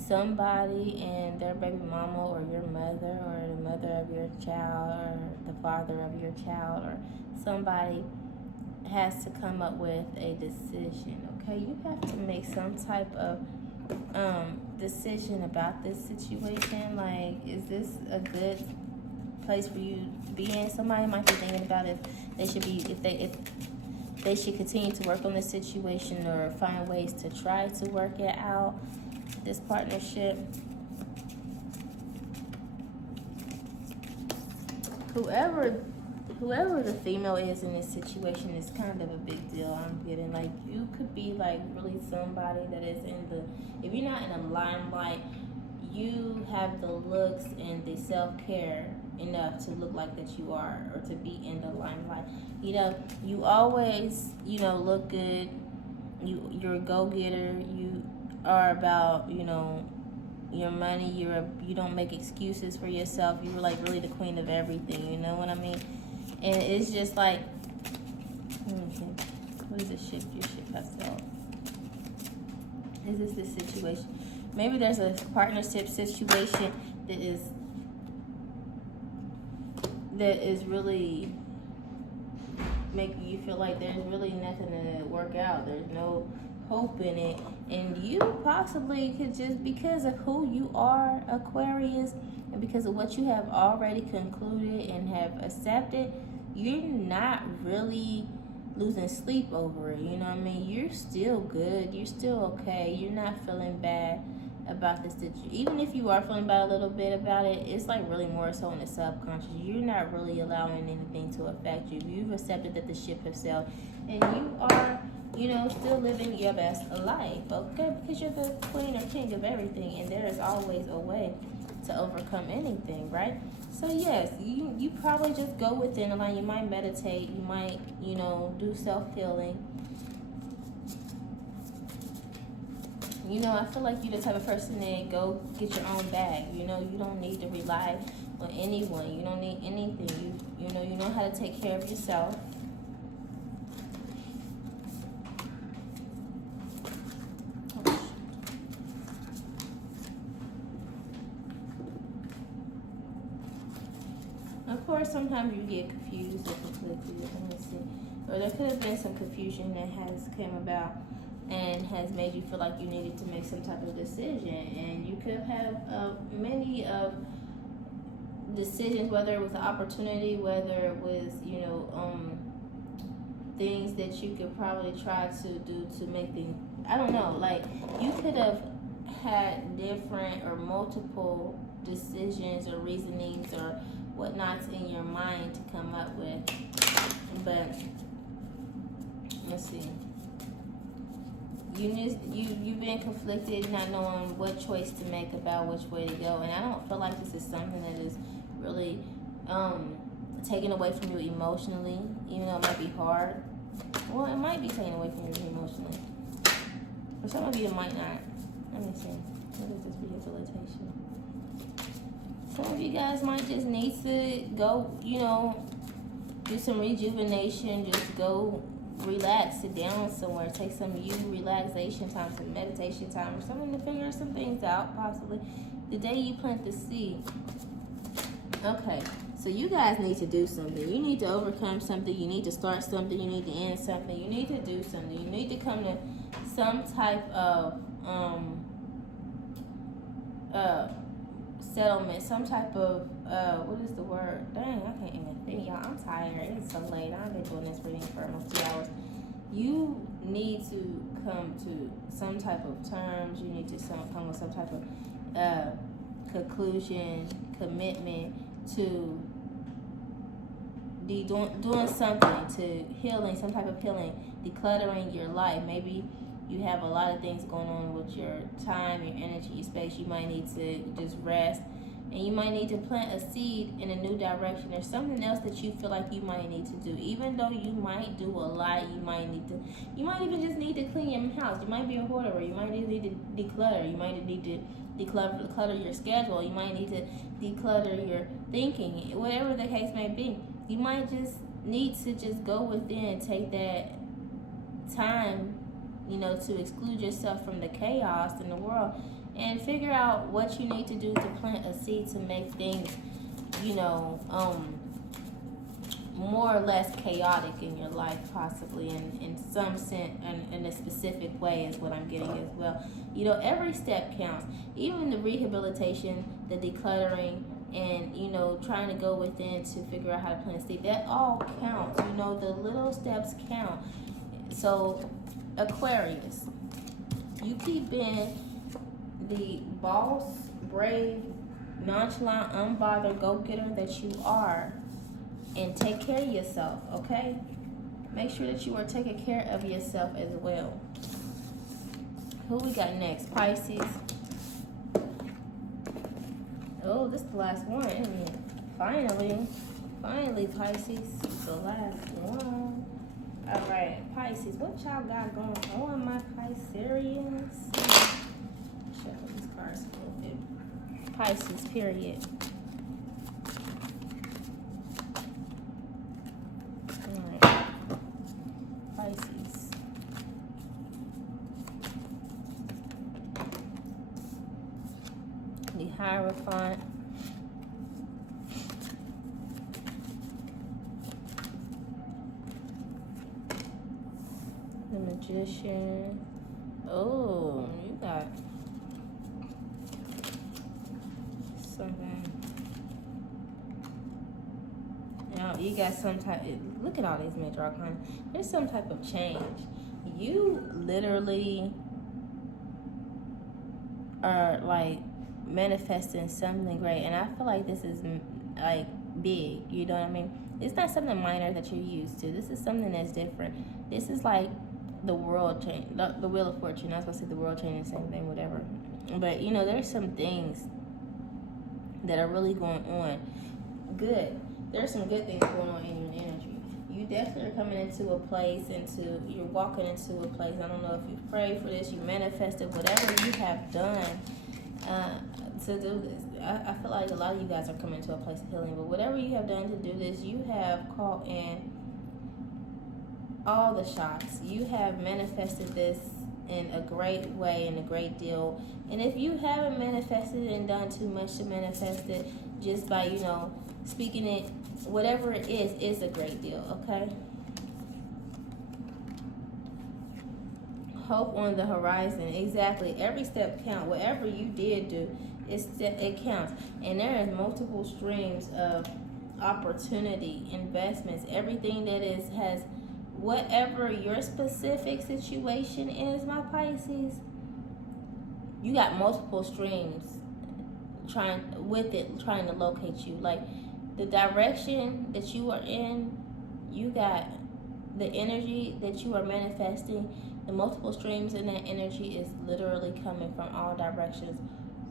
somebody and their baby mama or your mother or the mother of your child or the father of your child or somebody has to come up with a decision, okay? You have to make some type of decision about this situation. Like, is this a good place for you to be in? Somebody might be thinking about if they should continue to work on this situation or find ways to try to work it out, this partnership. Whoever the female is in this situation is kind of a big deal. I'm getting, like, you could be like really somebody that is if you're not in the limelight, you have the looks and the self-care enough to look like that you are, or to be in the limelight. You know, you always, you know, look good. You're a go-getter. You are about, you know, your money. You don't make excuses for yourself. You're like really the queen of everything. You know what I mean? And it's just like, what is this ship? Your ship has to help. Is this situation? Maybe there's a partnership situation that is really making you feel like there's really nothing to work out. There's no hope in it. And you possibly could, just because of who you are, Aquarius, and because of what you have already concluded and have accepted, you're not really losing sleep over it. You know what I mean? You're still good. You're still okay. You're not feeling bad about this. Even if you are feeling bad a little bit about it, it's like really more so in the subconscious. You're not really allowing anything to affect you. You've accepted that the ship has sailed, and you are, you know, still living your best life, okay? Because you're the queen or king of everything, and there is always a way to overcome anything, right? So yes, you probably just go within a line. You might meditate. You might, you know, do self-healing. You know, I feel like you're the type of person that go get your own bag. You know, you don't need to rely on anyone. You don't need anything. You know how to take care of yourself. Of course, sometimes you get confused or conflicted. Let me see. Or there could have been some confusion that has come about and has made you feel like you needed to make some type of decision, and you could have many of decisions, whether it was an opportunity, whether it was, you know, things that you could probably try to do to make things, I don't know, like you could have had different or multiple decisions or reasonings or whatnots in your mind to come up with, but let's see. You've been conflicted, not knowing what choice to make about which way to go, and I don't feel like this is something that is really taken away from you emotionally, even though it might be hard. Well, it might be taken away from you emotionally. For some of you, it might not. Let me see. What is this rehabilitation? Some of you guys might just need to go, you know, do some rejuvenation, just go relax, sit down somewhere, take some relaxation time, some meditation time, or something to figure some things out, possibly. The day you plant the seed. Okay, so you guys need to do something. You need to overcome something. You need to start something. You need to end something. You need to do something. You need to come to some type of settlement, some type of what is the word? Dang, I can't even think, y'all. I'm tired. It's so late. I've been doing this reading for almost 2 hours. You need to come to some type of terms. You need to come with some type of conclusion, commitment to doing something, to healing, some type of healing, decluttering your life. Maybe you have a lot of things going on with your time, your energy, your space. You might need to just rest, and you might need to plant a seed in a new direction. There's something else that you feel like you might need to do. Even though you might do a lot, you might even just need to clean your house. You might be a hoarder. You might need to declutter. You might need to declutter your schedule. You might need to declutter your thinking. Whatever the case may be, you might just need to just go within, take that time, you know, to exclude yourself from the chaos in the world and figure out what you need to do to plant a seed to make things, you know, more or less chaotic in your life, possibly in some sense, in a specific way is what I'm getting as well. You know, every step counts. Even the rehabilitation, the decluttering, and, you know, trying to go within to figure out how to plant a seed, that all counts. You know, the little steps count. So, Aquarius, you keep being the boss, brave, nonchalant, unbothered go-getter that you are, and take care of yourself, okay? Make sure that you are taking care of yourself as well. Who we got next? Pisces. Oh, this is the last one, isn't it? Finally, Pisces, the last one. All right, Pisces, what y'all got going on, my Pisceans? Shuffle these cards a little bit. Pisces, period. All right, Pisces. The Hierophant. The Magician. Oh, you got something. Yeah, you got some type, look at all these major arcana. There's some type of change. You literally are like manifesting something great, and I feel like this is like big, you know what I mean? It's not something minor that you're used to. This is something that's different. This is like the world change, the Wheel of Fortune. I was supposed to say the world change, the same thing, whatever. But you know, there's some things that are really going on. Good. There's some good things going on in your energy. You definitely are coming into a place, you're walking into a place. I don't know if you prayed for this, you manifested, whatever you have done to do this. I feel like a lot of you guys are coming to a place of healing, but whatever you have done to do this, you have caught in all the shots. You have manifested this in a great way, in a great deal. And if you haven't manifested and done too much to manifest it, just by, you know, speaking it, whatever it is a great deal, okay? Hope on the horizon. Exactly. Every step counts. Whatever you did do, it counts. And there is multiple streams of opportunity, investments, everything that has whatever your specific situation is, my Pisces. You got multiple streams trying to locate you. Like the direction that you are in, you got the energy that you are manifesting. The multiple streams in that energy is literally coming from all directions,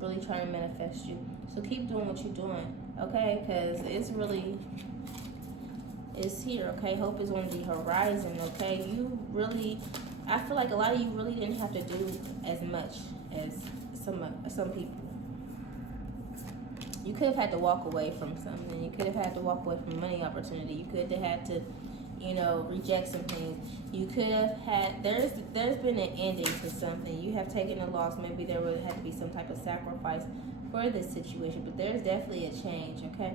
really trying to manifest you. So keep doing what you're doing, okay? Because it's here, okay? Hope is on the horizon, okay? I feel like a lot of you really didn't have to do as much as some people. You could have had to walk away from something. You could have had to walk away from money opportunity. You could have had to, you know, reject some things. You could have had, there's been an ending to something. You have taken a loss. Maybe there would have to be some type of sacrifice for this situation, but there's definitely a change, okay?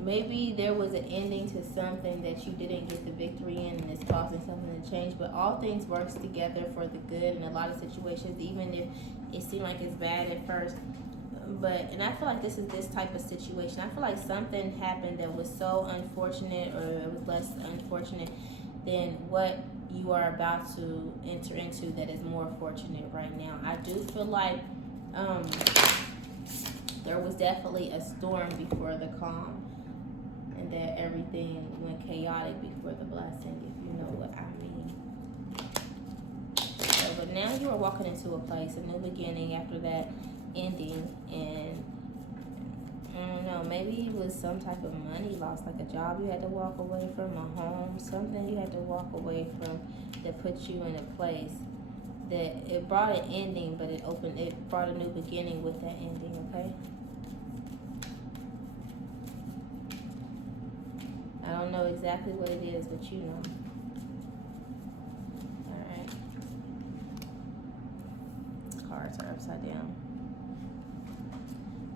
Maybe there was an ending to something that you didn't get the victory in, and it's causing something to change. But all things works together for the good in a lot of situations, even if it seemed like it's bad at first. And I feel like this is this type of situation. I feel like something happened that was so unfortunate, or it was less unfortunate than what you are about to enter into that is more fortunate right now. I do feel like there was definitely a storm before the calm, and that everything went chaotic before the blessing, if you know what I mean. So, but now you are walking into a place, a new beginning after that ending, and I don't know, maybe it was some type of money loss, like a job you had to walk away from, a home, something you had to walk away from that put you in a place that it brought an ending, but it brought a new beginning with that ending, okay? I don't know exactly what it is, but you know. Alright. Cards are upside down.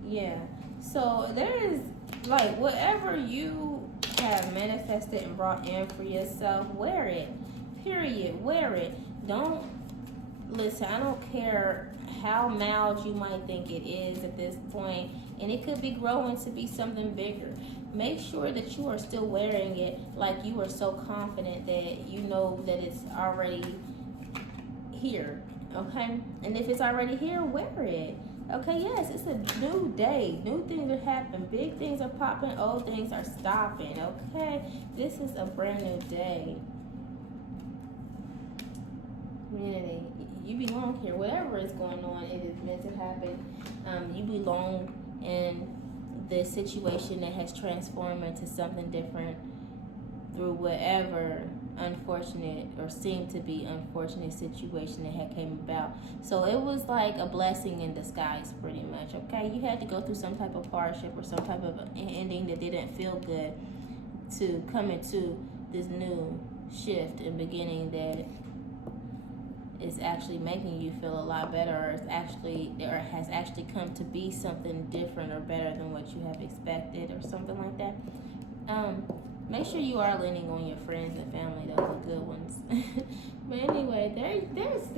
Yeah. So there is, like, whatever you have manifested and brought in for yourself, wear it. Period. Wear it. Don't, listen, I don't care how mild you might think it is at this point, and it could be growing to be something bigger. Make sure that you are still wearing it like you are so confident that you know that it's already here, okay? And if it's already here, wear it, okay? Yes, it's a new day. New things are happening. Big things are popping. Old things are stopping, okay? This is a brand new day. Community, you belong here. Whatever is going on, it is meant to happen. You belong in the situation that has transformed into something different through whatever unfortunate or seemed to be unfortunate situation that had came about. So it was like a blessing in disguise, pretty much, okay? You had to go through some type of hardship or some type of ending that didn't feel good to come into this new shift and beginning that is actually making you feel a lot better, or has actually come to be something different or better than what you have expected, or something like that. Make sure you are leaning on your friends and family, those are good ones. But anyway, there's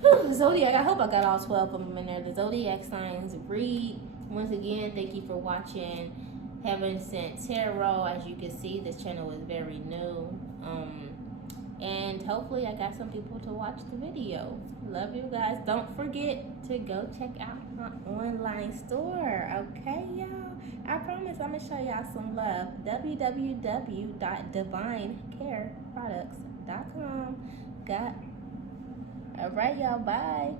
the Zodiac. I hope I got all 12 of them in there. The Zodiac signs. Read Once again, thank you for watching Heaven Sent Tarot. As you can see, this channel is very new. And hopefully I got some people to watch the video. Love you guys. Don't forget to go check out my online store, okay, y'all? I promise I'm going to show y'all some love. www.divinecareproducts.com. All right, y'all. Bye.